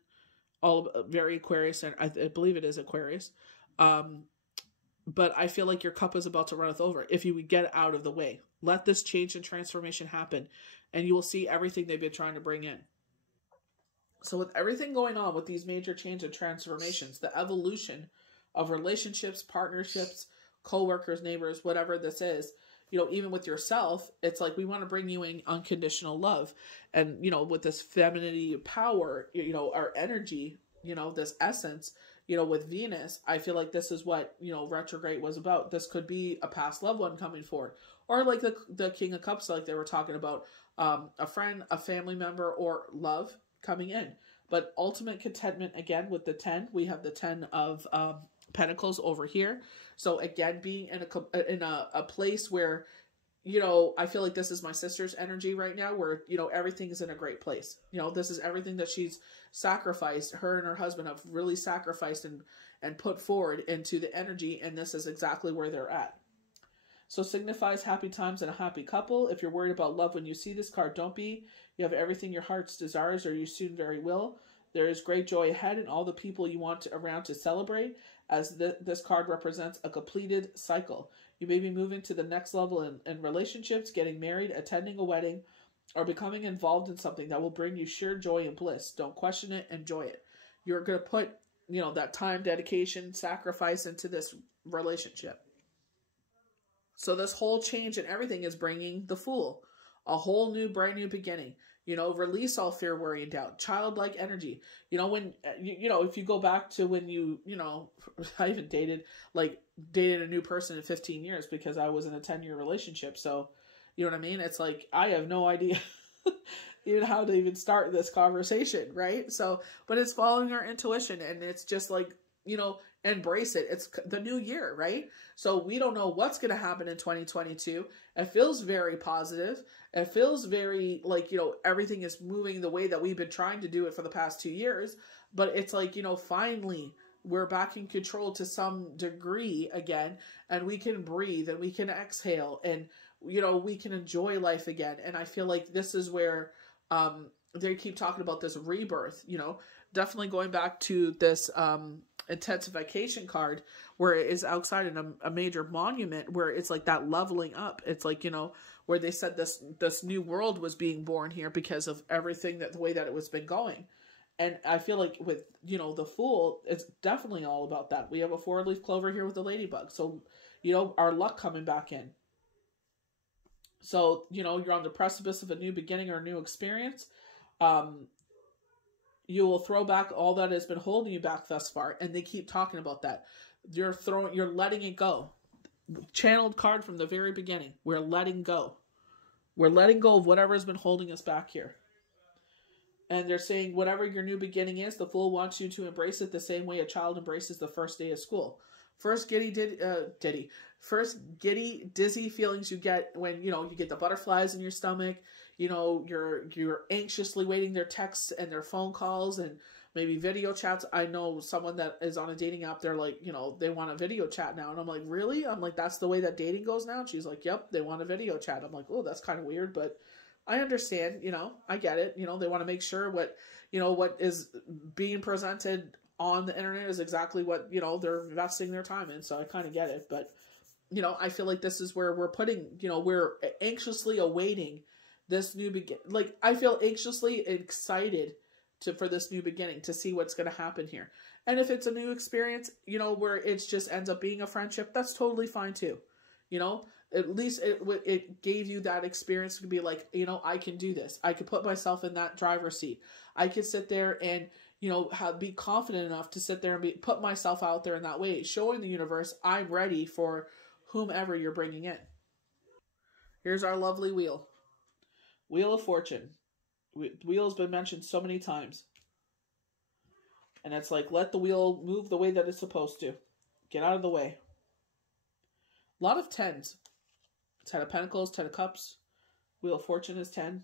all very Aquarius, and I believe it is Aquarius. But I feel like your cup is about to runneth over. If you would get out of the way, let this change and transformation happen, and you will see everything they've been trying to bring in. So with everything going on with these major change and transformations, the evolution of relationships, partnerships, co-workers, neighbors, whatever this is, even with yourself, it's like we want to bring you in unconditional love. And, with this femininity power, our energy, this essence, with Venus, I feel like this is what, retrograde was about. This could be a past loved one coming forward, or like the King of Cups, like they were talking about, a friend, a family member, or love coming in. But ultimate contentment, again, with the 10, we have the 10 of Pentacles over here. So again, being in a place where, I feel like this is my sister's energy right now, where, everything is in a great place. This is everything that she's sacrificed. Her and her husband have really sacrificed and put forward into the energy. And this is exactly where they're at. So signifies happy times and a happy couple. If you're worried about love when you see this card, don't be. You have everything your heart's desires, or you soon very will. There is great joy ahead and all the people you want around to celebrate, as this card represents a completed cycle. You may be moving to the next level in relationships, getting married, attending a wedding, or becoming involved in something that will bring you sheer joy and bliss. Don't question it, enjoy it. You're going to put, that time, dedication, sacrifice into this relationship. So this whole change and everything is bringing the Fool, a whole new, brand new beginning. Release all fear, worry, and doubt. Childlike energy. When, if you go back to when I even dated a new person in 15 years because I was in a 10-year relationship. So, you know what I mean? It's like, I have no idea even how to even start this conversation, right? So, but it's following our intuition, and it's just like, embrace it. It's the new year, right? So we don't know what's going to happen in 2022. It feels very positive. It feels very like, everything is moving the way that we've been trying to do it for the past 2 years. But it's like, finally we're back in control to some degree again, and we can breathe and we can exhale, and, we can enjoy life again. And I feel like this is where, they keep talking about this rebirth, definitely going back to this, intensification card, where it is outside in a major monument, where it's like that leveling up. It's like, where they said this new world was being born here because of everything, the way that it was been going. And I feel like with, the Fool, it's definitely all about that. We have a 4-leaf clover here with the ladybug. So, our luck coming back in. So, you're on the precipice of a new beginning or a new experience. You will throw back all that has been holding you back thus far. And they keep talking about that. You're letting it go. channeled card from the very beginning. We're letting go. We're letting go of whatever has been holding us back here. And they're saying whatever your new beginning is, the Fool wants you to embrace it the same way a child embraces the first day of school. First giddy, dizzy feelings you get when, you get the butterflies in your stomach. You're anxiously waiting their texts and their phone calls and maybe video chats. I know someone that is on a dating app. They're like, they want a video chat now. And I'm like, really? I'm like, that's the way that dating goes now? And she's like, yep, they want a video chat. I'm like, oh, that's kind of weird, but I understand, I get it. They want to make sure what is being presented on the internet is exactly what, they're investing their time in. So I kind of get it. But, I feel like this is where we're putting, we're anxiously awaiting this new like, I feel anxiously excited for this new beginning, to see what's going to happen here. And if it's a new experience, where it just ends up being a friendship, that's totally fine too. At least it gave you that experience to be like, I can do this. I could put myself in that driver's seat. I could sit there and, be confident enough to sit there and put myself out there in that way, showing the universe I'm ready for whomever you're bringing in. Here's our lovely wheel. Wheel of Fortune. Wheel has been mentioned so many times. And it's like, let the wheel move the way that it's supposed to. Get out of the way. A lot of 10s. 10 of Pentacles, 10 of Cups. Wheel of Fortune is 10.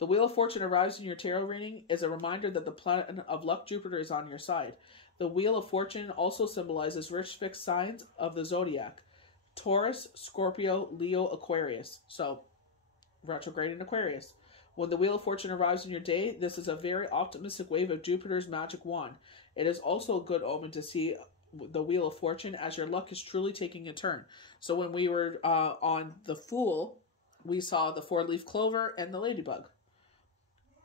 The Wheel of Fortune arrives in your tarot reading is a reminder that the planet of luck, Jupiter, is on your side. The Wheel of Fortune also symbolizes rich fixed signs of the zodiac. Taurus, Scorpio, Leo, Aquarius. So, retrograde in Aquarius. When the Wheel of Fortune arrives in your day, this is a very optimistic wave of Jupiter's magic wand. It is also a good omen to see the Wheel of Fortune as your luck is truly taking a turn. So when we were on the Fool, we saw the 4-leaf clover and the ladybug.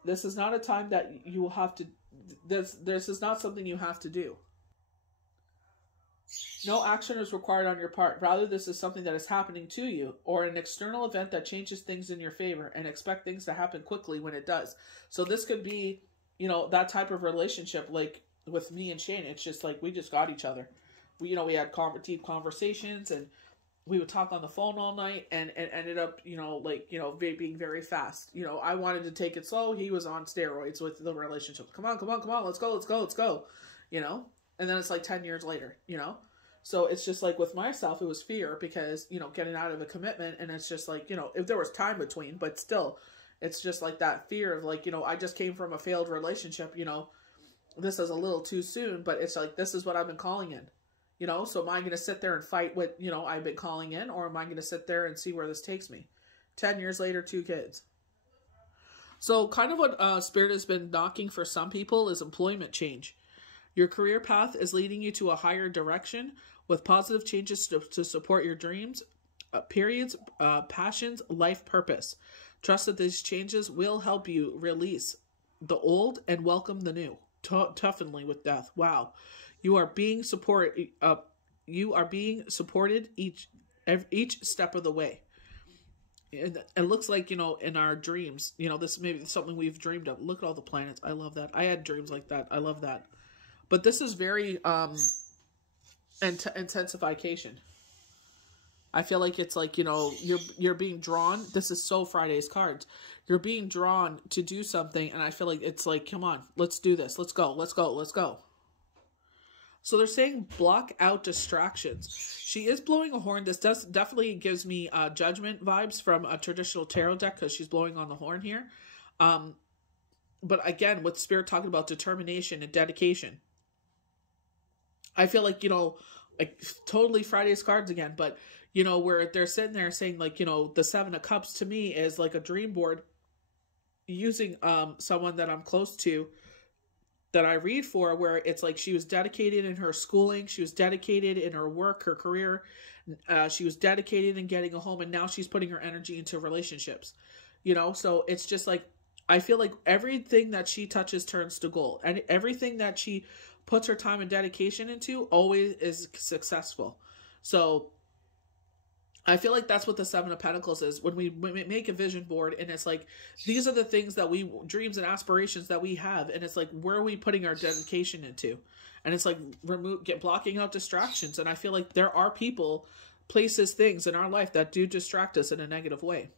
This is not a time that you will have to, this is not something you have to do. No action is required on your part. Rather, this is something that is happening to you, or an external event that changes things in your favor, and expect things to happen quickly when it does. So this could be, that type of relationship, like with me and Shane. It's just like, we just got each other. We had deep conversations, and we would talk on the phone all night, and ended up, being very fast. I wanted to take it slow. He was on steroids with the relationship. Come on, let's go. And then it's like 10 years later, So it's just like with myself, it was fear because, getting out of a commitment, and it's just like, if there was time between, but still, it's just like that fear of like, I just came from a failed relationship, this is a little too soon, but it's like, this is what I've been calling in, so am I going to sit there and fight what, I've been calling in, or am I going to sit there and see where this takes me? 10 years later, 2 kids. So kind of what Spirit has been knocking for some people is employment change. Your career path is leading you to a higher direction with positive changes to support your dreams, periods, passions, life purpose. Trust that these changes will help you release the old and welcome the new. Toughenly with death. Wow. You are being supported. You are being supported each step of the way. And it looks like, in our dreams, this may be something we've dreamed of. Look at all the planets. I love that. I had dreams like that. I love that. But this is very intensification. I feel like it's like, you're being drawn. This is so Friday's cards. You're being drawn to do something, and I feel like it's like, come on, let's do this. Let's go. So they're saying block out distractions. She is blowing a horn. This definitely gives me judgment vibes from a traditional tarot deck because she's blowing on the horn here. But again, with Spirit talking about determination and dedication, I feel like, like totally Friday's cards again, but, where they're sitting there saying like, the 7 of Cups to me is like a dream board using someone that I'm close to that I read for, where it's like she was dedicated in her schooling, she was dedicated in her work, her career, she was dedicated in getting a home, and now she's putting her energy into relationships, so it's just like, I feel like everything that she touches turns to gold, and everything that she puts her time and dedication into always is successful. So I feel like that's what the Seven of Pentacles is. When we make a vision board, and it's like, these are the things that we, dreams and aspirations that we have. And it's like, where are we putting our dedication into? And it's like, blocking out distractions. And I feel like there are people, places, things in our life that do distract us in a negative way.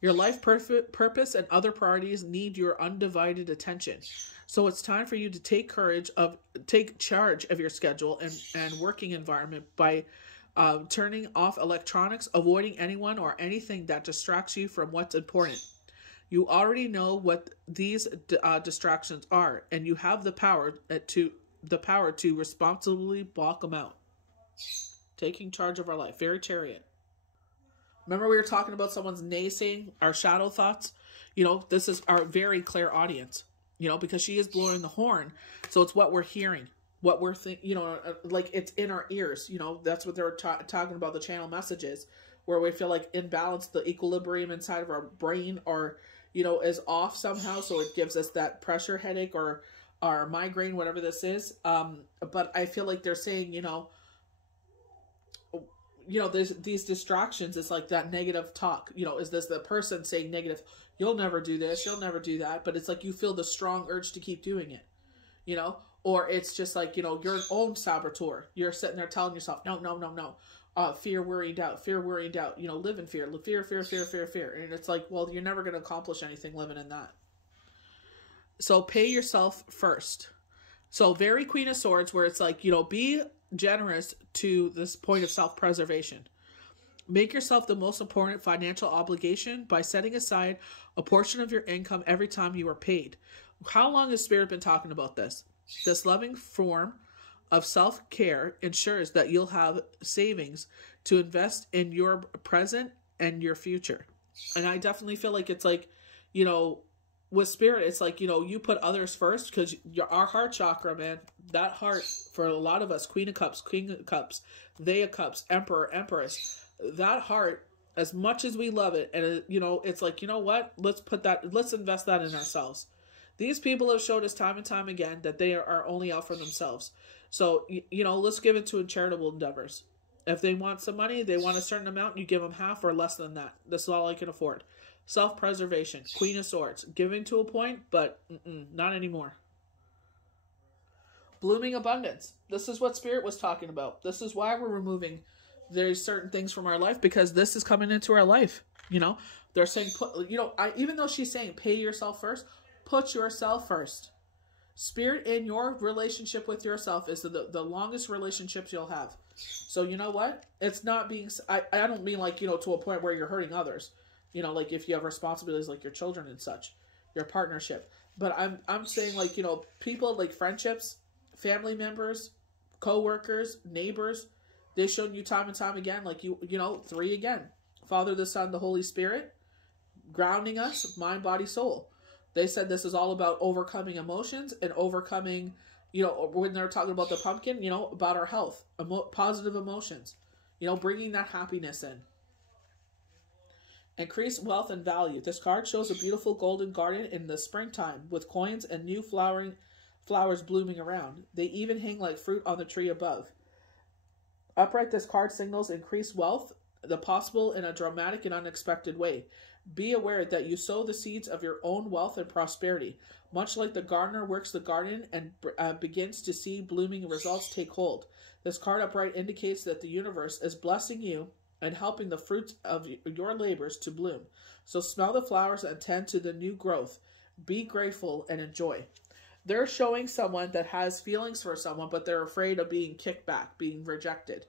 Your life purpose and other priorities need your undivided attention. So it's time for you to take charge of your schedule and working environment by turning off electronics, avoiding anyone or anything that distracts you from what's important. You already know what these distractions are, and you have the power to responsibly block them out. Taking charge of our life. Very Chariot. Remember we were talking about someone's naysaying, our shadow thoughts? You know, this is our very clear audience, you know, because she is blowing the horn. So it's what we're hearing, what we're thinking, you know, like it's in our ears, you know, that's what they're talking about, the channel messages, where we feel like imbalance, the equilibrium inside of our brain or, you know, is off somehow. So it gives us that pressure headache or our migraine, whatever this is. But I feel like they're saying, you know, there's these distractions. It's like that negative talk, you know, is this the person saying negative, you'll never do this, you'll never do that. But it's like, you feel the strong urge to keep doing it, you know, or it's just like, you know, you're an own saboteur. You're sitting there telling yourself, no. Fear, worry, doubt, you know, live in fear, fear. And it's like, well, you're never going to accomplish anything living in that. So pay yourself first. So very Queen of Swords, where it's like, you know, be generous to this point of self-preservation. Make yourself the most important financial obligation by setting aside a portion of your income every time you are paid. How long has Spirit been talking about this? This loving form of self-care ensures that you'll have savings to invest in your present and your future. And I definitely feel like it's like, you know, with Spirit, it's like, you know, you put others first, because our heart chakra, man, that heart for a lot of us, Queen of Cups, They of Cups, Emperor, Empress, that heart, as much as we love it, and you know, it's like, you know what, let's invest that in ourselves. These people have showed us time and time again that they are only out for themselves. So, you know, let's give it to charitable endeavors. If they want some money, they want a certain amount, you give them half or less than that. This is all I can afford. Self-preservation, Queen of Swords, giving to a point, but not anymore. Blooming abundance. This is what Spirit was talking about. This is why we're removing there's certain things from our life, because this is coming into our life. You know, they're saying, even though she's saying pay yourself first, put yourself first. Spirit in your relationship with yourself is the longest relationships you'll have. So you know what? It's not being, I don't mean like, you know, to a point where you're hurting others. You know, like if you have responsibilities like your children and such, your partnership. But I'm saying like, you know, people like friendships, family members, co-workers, neighbors, they've shown you time and time again, like you know, 3 again. Father, the Son, the Holy Spirit, grounding us, mind, body, soul. They said this is all about overcoming emotions and overcoming, you know, when they're talking about the pumpkin, you know, about our health, positive emotions, you know, bringing that happiness in. Increase wealth and value. This card shows a beautiful golden garden in the springtime with coins and new flowers blooming around. They even hang like fruit on the tree above. Upright, this card signals increased wealth, the possible in a dramatic and unexpected way. Be aware that you sow the seeds of your own wealth and prosperity, much like the gardener works the garden and begins to see blooming results take hold. This card upright indicates that the universe is blessing you and helping the fruits of your labors to bloom. So smell the flowers and tend to the new growth. Be grateful and enjoy. They're showing someone that has feelings for someone, but they're afraid of being kicked back, being rejected.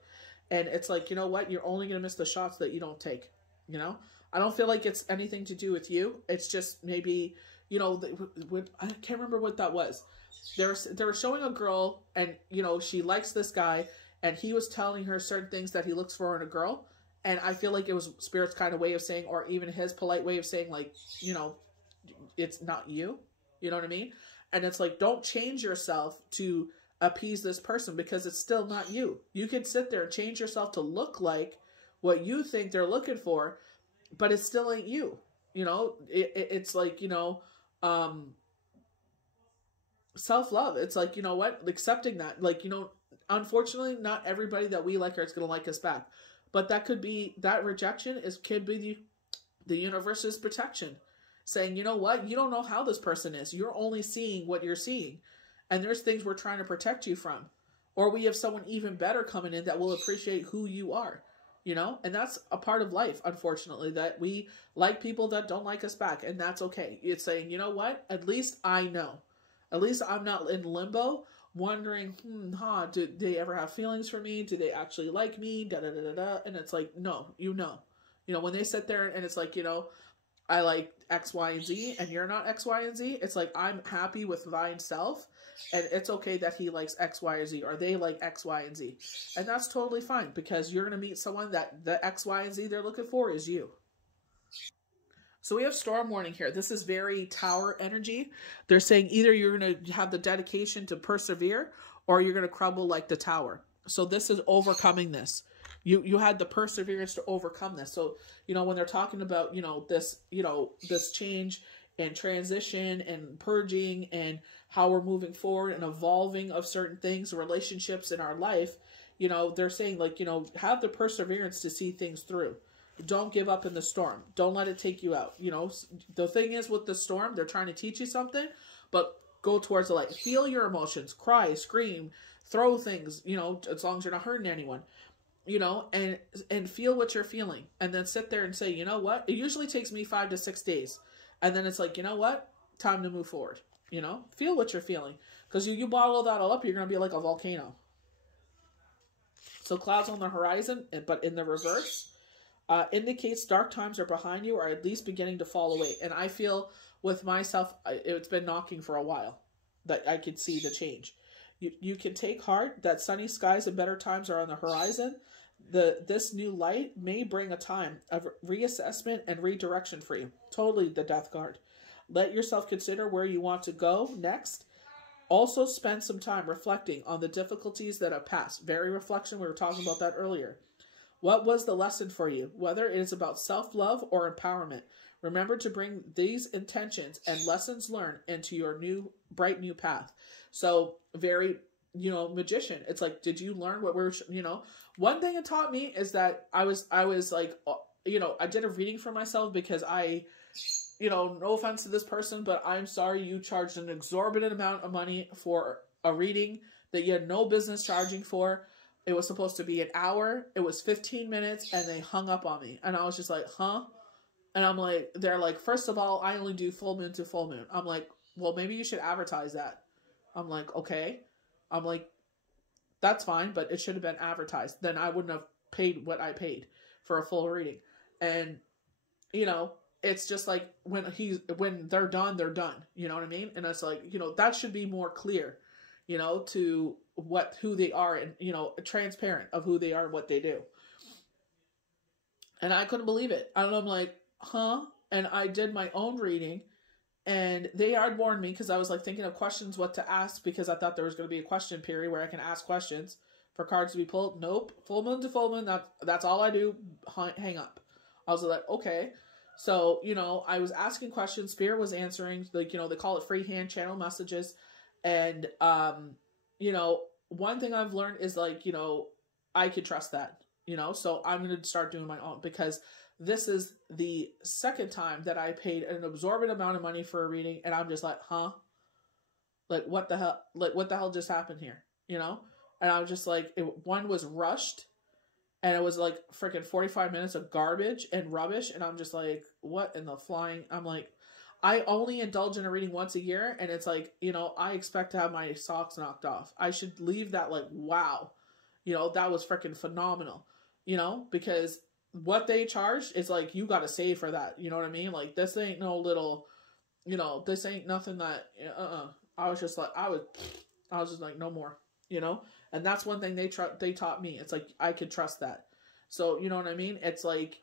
And it's like, you know what? You're only going to miss the shots that you don't take, you know? I don't feel like it's anything to do with you. It's just maybe, you know, I can't remember what that was. They were showing a girl and, you know, she likes this guy and he was telling her certain things that he looks for in a girl. And I feel like it was Spirit's kind of way of saying, or even his polite way of saying, like, you know, it's not you. You know what I mean? And it's like, don't change yourself to appease this person because it's still not you. You can sit there and change yourself to look like what you think they're looking for, but it still ain't you. You know, it's like, you know, self-love. It's like, you know what? Accepting that. Like, you know, unfortunately, not everybody that we like is going to like us back. But that could be, that rejection could be the universe's protection, saying, you know what, you don't know how this person is. You're only seeing what you're seeing. And there's things we're trying to protect you from. Or we have someone even better coming in that will appreciate who you are, you know? And that's a part of life, unfortunately, that we like people that don't like us back. And that's okay. It's saying, you know what? At least I know. At least I'm not in limbo wondering, do they ever have feelings for me? Do they actually like me? Da da da da da. And it's like, no, you know. You know, when they sit there and it's like, you know, I like X, Y, and Z, and you're not X, Y, and Z. It's like, I'm happy with thine self, and it's okay that he likes X, Y, or Z, or they like X, Y, and Z. And that's totally fine, because you're going to meet someone that the X, Y, and Z they're looking for is you. So we have storm warning here. This is very Tower energy. They're saying either you're going to have the dedication to persevere, or you're going to crumble like the Tower. So this is overcoming this. You had the perseverance to overcome this. So, you know, when they're talking about, this change and transition and purging and how we're moving forward and evolving of certain things, relationships in our life, you know, they're saying, like, you know, have the perseverance to see things through. Don't give up in the storm. Don't let it take you out. You know, the thing is with the storm, they're trying to teach you something, but go towards the light. Feel your emotions. Cry, scream, throw things, you know, as long as you're not hurting anyone. You know, and feel what you're feeling, and then sit there and say, you know what? It usually takes me 5 to 6 days. And then it's like, you know what? Time to move forward. You know, feel what you're feeling, because you bottle that all up, you're going to be like a volcano. So clouds on the horizon, but in the reverse, indicates dark times are behind you, or at least beginning to fall away. And I feel with myself, it's been knocking for a while that I could see the change. You can take heart that sunny skies and better times are on the horizon. This new light may bring a time of reassessment and redirection for you. Totally the death card. Let yourself consider where you want to go next. Also spend some time reflecting on the difficulties that have passed. Very reflection. We were talking about that earlier. What was the lesson for you? Whether it is about self-love or empowerment. Remember to bring these intentions and lessons learned into your bright new path. So very, magician. It's like, did you learn what we're, one thing it taught me is that I was like, I did a reading for myself because I, no offense to this person, but I'm sorry you charged an exorbitant amount of money for a reading that you had no business charging for. It was supposed to be an hour. It was 15 minutes and they hung up on me. And I was just like, huh? And I'm like, they're like, first of all, I only do full moon to full moon. I'm like, well, maybe you should advertise that. I'm like, okay. I'm like, that's fine, but it should have been advertised. Then I wouldn't have paid what I paid for a full reading. And, it's just like when they're done, they're done. You know what I mean? And it's like, that should be more clear, to who they are and, transparent of who they are and what they do. And I couldn't believe it. And I'm like, huh? And I did my own reading, and they had warned me because I was like thinking of questions, what to ask, because I thought there was going to be a question period where I can ask questions for cards to be pulled. Nope. Full moon to full moon. That's all I do. Hang up. I was like, okay. So, I was asking questions. Spirit was answering, like, they call it freehand channel messages. And, one thing I've learned is like, I could trust that, so I'm going to start doing my own, because this is the second time that I paid an absorbent amount of money for a reading. And I'm just like, huh? Like, what the hell? Like, what the hell just happened here? And I was just like, one was rushed, and it was like freaking 45 minutes of garbage and rubbish. And I'm just like, what in the flying? I'm like, I only indulge in a reading once a year. And it's like, I expect to have my socks knocked off. I should leave that like, wow, that was freaking phenomenal, because what they charged is like, you got to save for that. You know what I mean? Like, this ain't no little, this ain't nothing that, I was just like, I was just like, no more, and that's one thing they taught me. It's like, I could trust that. So, you know what I mean? It's like,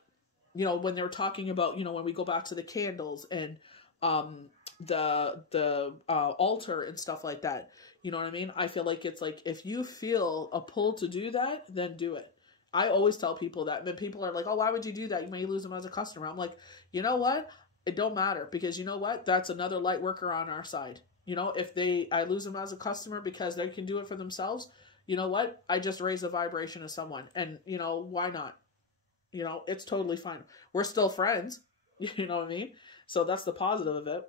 when they were talking about, when we go back to the candles and, the altar and stuff like that, you know what I mean? I feel like it's like, if you feel a pull to do that, then do it. I always tell people that. When people are like, oh, why would you do that? You may lose them as a customer. I'm like, you know what? It don't matter, because you know what? That's another light worker on our side. If I lose them as a customer because they can do it for themselves, you know what? I just raise the vibration of someone, and why not? You know, it's totally fine. We're still friends. You know what I mean? So that's the positive of it.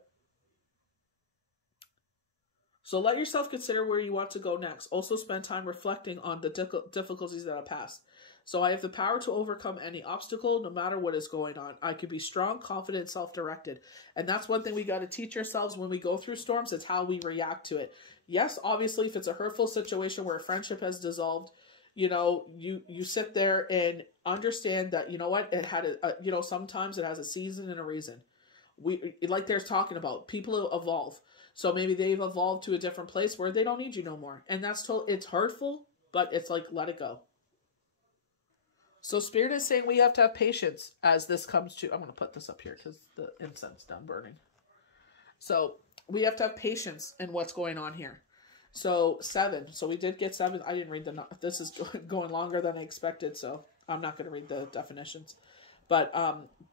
So let yourself consider where you want to go next. Also spend time reflecting on the difficulties that have passed. So I have the power to overcome any obstacle, no matter what is going on. I could be strong, confident, self-directed. And that's one thing we got to teach ourselves when we go through storms. It's how we react to it. Yes, obviously, if it's a hurtful situation where a friendship has dissolved, you know, you sit there and understand that, you know what, it had you know, sometimes it has a season and a reason. Like they're talking about, people evolve. So maybe they've evolved to a different place where they don't need you no more. And that's it's hurtful, but it's like, let it go. So Spirit is saying we have to have patience as this comes to, I'm going to put this up here because the incense done burning. So we have to have patience in what's going on here. So 7. So we did get 7. I didn't read this is going longer than I expected, so I'm not going to read the definitions. But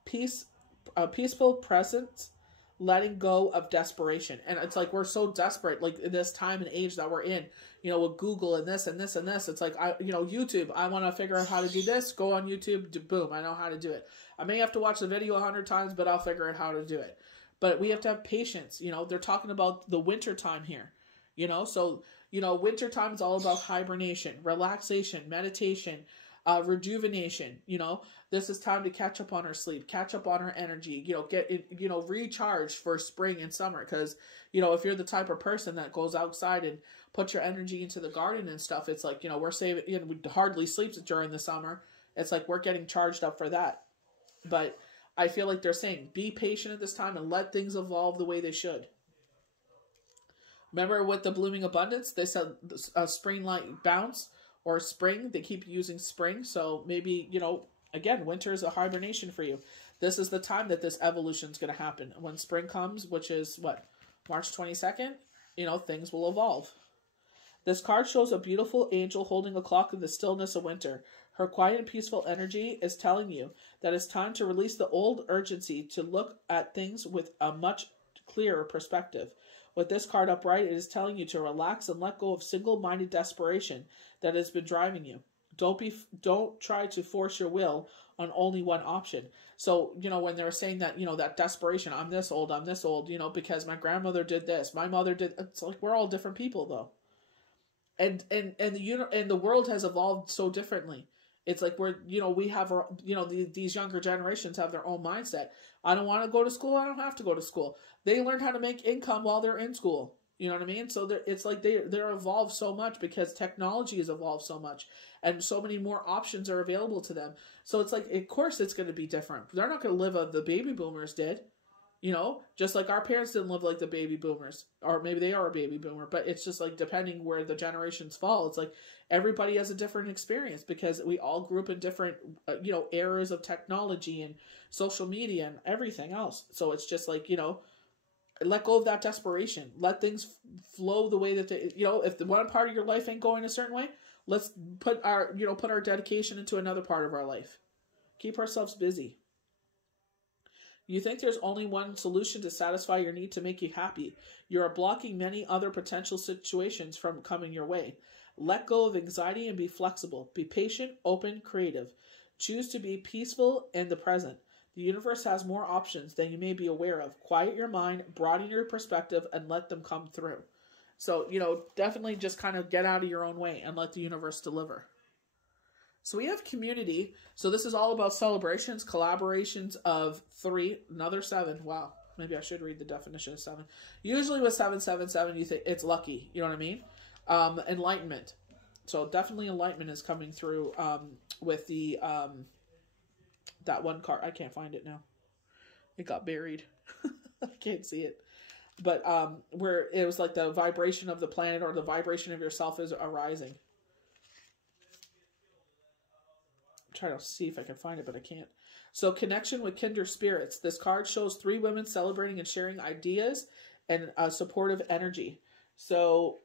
peaceful presence, letting go of desperation. And it's like, we're so desperate, like in this time and age that we're in, you know, with Google and this and this and this. It's like, you know, YouTube, I want to figure out how to do this. Go on YouTube, boom, I know how to do it. I may have to watch the video 100 times, but I'll figure out how to do it. But we have to have patience. You know, they're talking about the winter time here, you know, so, you know, winter time is all about hibernation, relaxation, meditation, rejuvenation. You know, this is time to catch up on our sleep, catch up on our energy, you know, you know, recharge for spring and summer. Because, you know, if you're the type of person that goes outside and puts your energy into the garden and stuff, it's like, you know, we're saving, you know, we hardly sleep during the summer. It's like, we're getting charged up for that. But I feel like they're saying, be patient at this time and let things evolve the way they should. Remember with the blooming abundance, they said spring light bounce, or spring, they keep using spring. So maybe, you know, again, winter is a hibernation for you. This is the time that this evolution is going to happen. When spring comes, which is what, March 22nd, you know, things will evolve. This card shows a beautiful angel holding a clock in the stillness of winter. Her quiet and peaceful energy is telling you that it's time to release the old urgency to look at things with a much clearer perspective. With this card upright, it is telling you to relax and let go of single-minded desperation that has been driving you. Don't try to force your will on only one option. So, you know, when they're saying that, you know, that desperation, I'm this old, you know, because my grandmother did this, my mother did, it's like, we're all different people though. And the world has evolved so differently. It's like you know, we have, you know, these younger generations have their own mindset. I don't want to go to school. I don't have to go to school. They learn how to make income while they're in school. You know what I mean? So it's like they're evolved so much because technology has evolved so much and so many more options are available to them. So it's like, of course it's going to be different. They're not going to live as the baby boomers did. You know, just like our parents didn't live like the baby boomers, or maybe they are a baby boomer, but it's just like, depending where the generations fall, it's like everybody has a different experience because we all grew up in different, you know, eras of technology and social media and everything else. So it's just like, you know, let go of that desperation. Let things flow the way that they, you know, if the one part of your life ain't going a certain way, let's put our dedication into another part of our life. Keep ourselves busy. You think there's only one solution to satisfy your need to make you happy. You are blocking many other potential situations from coming your way. Let go of anxiety and be flexible. Be patient, open, creative. Choose to be peaceful in the present. The universe has more options than you may be aware of. Quiet your mind, broaden your perspective, and let them come through. So, you know, definitely just kind of get out of your own way and let the universe deliver. So we have community. So this is all about celebrations, collaborations of 3, another 7. Wow. Maybe I should read the definition of 7. Usually with 777, you think it's lucky. You know what I mean? Enlightenment. So definitely enlightenment is coming through with the that one card. I can't find it now. It got buried. I can't see it. But where it was like the vibration of the planet or the vibration of yourself is arising. Try to see if I can find it, but I can't. So connection with kindred spirits. This card shows 3 women celebrating and sharing ideas and supportive energy. So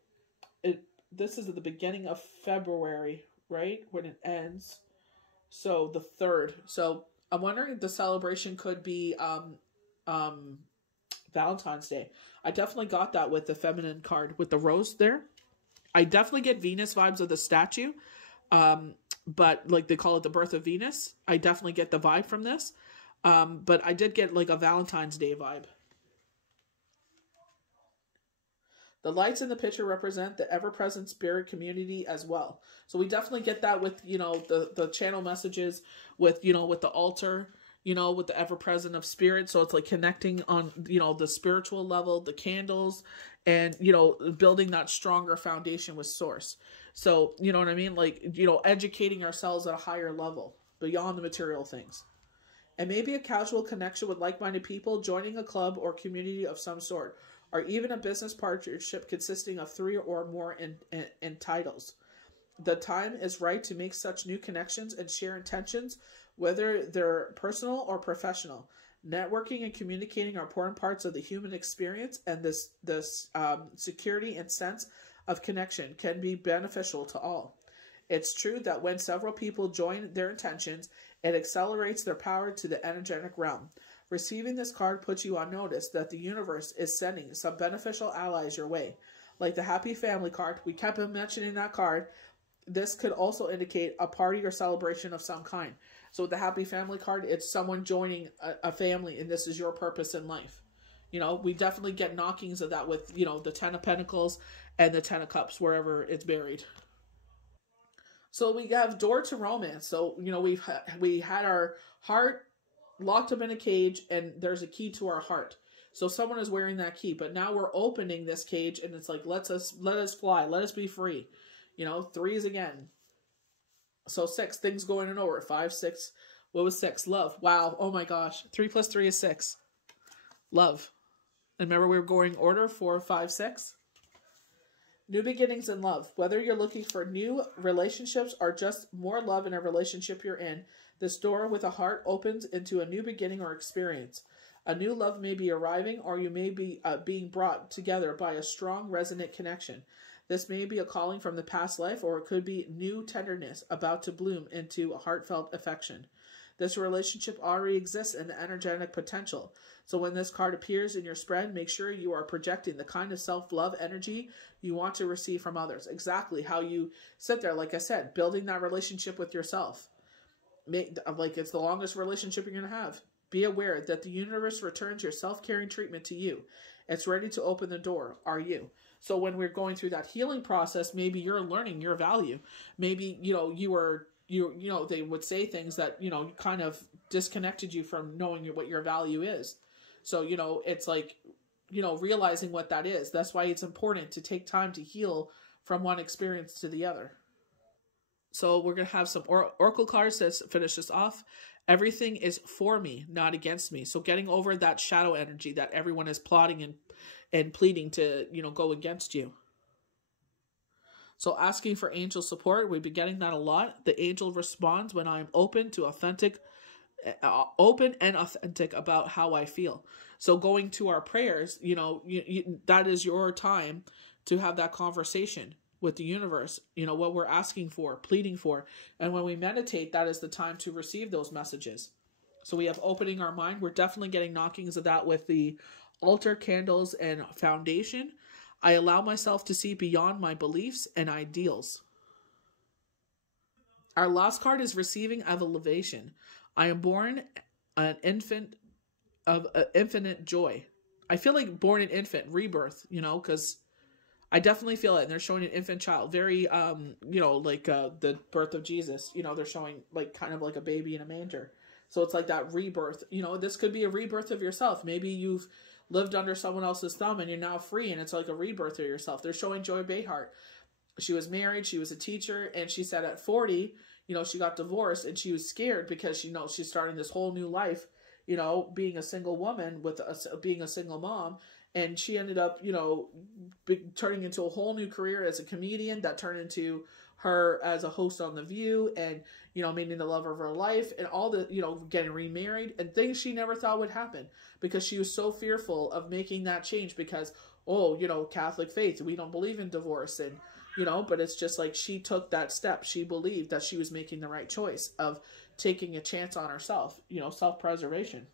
this is at the beginning of February, right? When it ends. So the 3rd. So I'm wondering if the celebration could be Valentine's Day. I definitely got that with the feminine card with the rose there. I definitely get Venus vibes of the statue. but like they call it the birth of Venus. I definitely get the vibe from this. But I did get like a Valentine's Day vibe. The lights in the picture represent the ever-present spirit community as well. So we definitely get that with, you know, the channel messages with, you know, with the altar, you know, with the ever-present of spirit. So it's like connecting on, you know, the spiritual level, the candles, and, you know, building that stronger foundation with source. So, you know what I mean? Like, you know, educating ourselves at a higher level beyond the material things. And maybe a casual connection with like-minded people, joining a club or community of some sort, or even a business partnership consisting of 3 or more in titles. The time is right to make such new connections and share intentions, whether they're personal or professional. Networking and communicating are important parts of the human experience, and this security and sense of connection can be beneficial to all. It's true that when several people join their intentions, it accelerates their power to the energetic realm. Receiving this card puts you on notice that the universe is sending some beneficial allies your way. Like the Happy Family card, we kept mentioning that card. This could also indicate a party or celebration of some kind. So with the Happy Family card, it's someone joining a family, and this is your purpose in life. You know, we definitely get knockings of that with, you know, the 10 of Pentacles and the 10 of Cups, wherever it's buried. So we have door to romance. So, you know, we had our heart locked up in a cage, and there's a key to our heart. So someone is wearing that key, but now we're opening this cage, and it's like, let us fly. Let us be free. You know, 3s again. So 6, things going in over. 5, 6. What was 6? Love. Wow. Oh my gosh. 3 plus 3 is 6. Love. And remember, we were going order 4, 5, 6. New beginnings in love. Whether you're looking for new relationships or just more love in a relationship you're in, this door with a heart opens into a new beginning or experience. A new love may be arriving, or you may be being brought together by a strong, resonant connection. This may be a calling from the past life, or it could be new tenderness about to bloom into a heartfelt affection. This relationship already exists in the energetic potential. So when this card appears in your spread, make sure you are projecting the kind of self-love energy you want to receive from others. Exactly how you sit there, like I said, building that relationship with yourself. Like it's the longest relationship you're going to have. Be aware that the universe returns your self-caring treatment to you. It's ready to open the door. Are you? So when we're going through that healing process, maybe you're learning your value. Maybe, you know, you know, they would say things that, you know, kind of disconnected you from knowing what your value is. So, you know, it's like, you know, realizing what that is. That's why it's important to take time to heal from one experience to the other. So we're going to have some oracle cards to finish this off. Everything is for me, not against me. So getting over that shadow energy that everyone is plotting and pleading to, you know, go against you. So asking for angel support, we've been getting that a lot. The angel responds when I'm open and authentic about how I feel. So going to our prayers, you know, that is your time to have that conversation with the universe, you know, what we're asking for, pleading for. And when we meditate, that is the time to receive those messages. So we have opening our mind. We're definitely getting knockings of that with the altar, candles, and foundation. I allow myself to see beyond my beliefs and ideals. Our last card is receiving elevation. I am born an infant of infinite joy. I feel like born an infant, rebirth, you know, because I definitely feel it. And they're showing an infant child, very, you know, like the birth of Jesus. You know, they're showing like kind of like a baby in a manger. So it's like that rebirth. You know, this could be a rebirth of yourself. Maybe you've lived under someone else's thumb and you're now free, and it's like a rebirth of yourself. They're showing Joy Behar. She was married, she was a teacher, and she said at 40, you know, she got divorced, and she was scared because, you know, she's starting this whole new life, you know, being a single woman with being a single mom. And she ended up, you know, turning into a whole new career as a comedian that turned into her as a host on The View, and, you know, meeting the love of her life, and all the, you know, getting remarried and things she never thought would happen because she was so fearful of making that change because, oh, you know, Catholic faith, we don't believe in divorce, and, you know, but it's just like she took that step. She believed that she was making the right choice of taking a chance on herself, you know, self-preservation.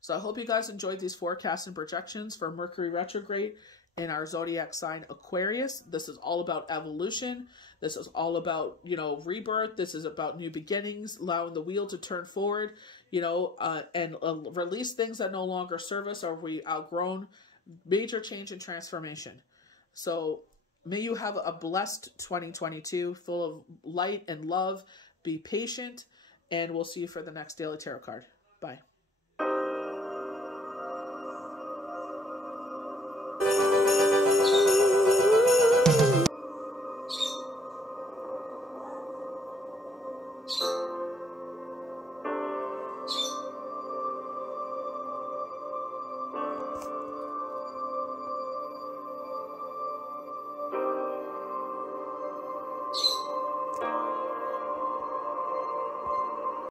So I hope you guys enjoyed these forecasts and projections for Mercury retrograde in our zodiac sign Aquarius. This is all about evolution. This is all about, you know, rebirth. This is about new beginnings, allowing the wheel to turn forward, you know, and release things that no longer serve us or we outgrown. Major change and transformation. So may you have a blessed 2022 full of light and love. Be patient, and we'll see you for the next Daily Tarot card. Bye.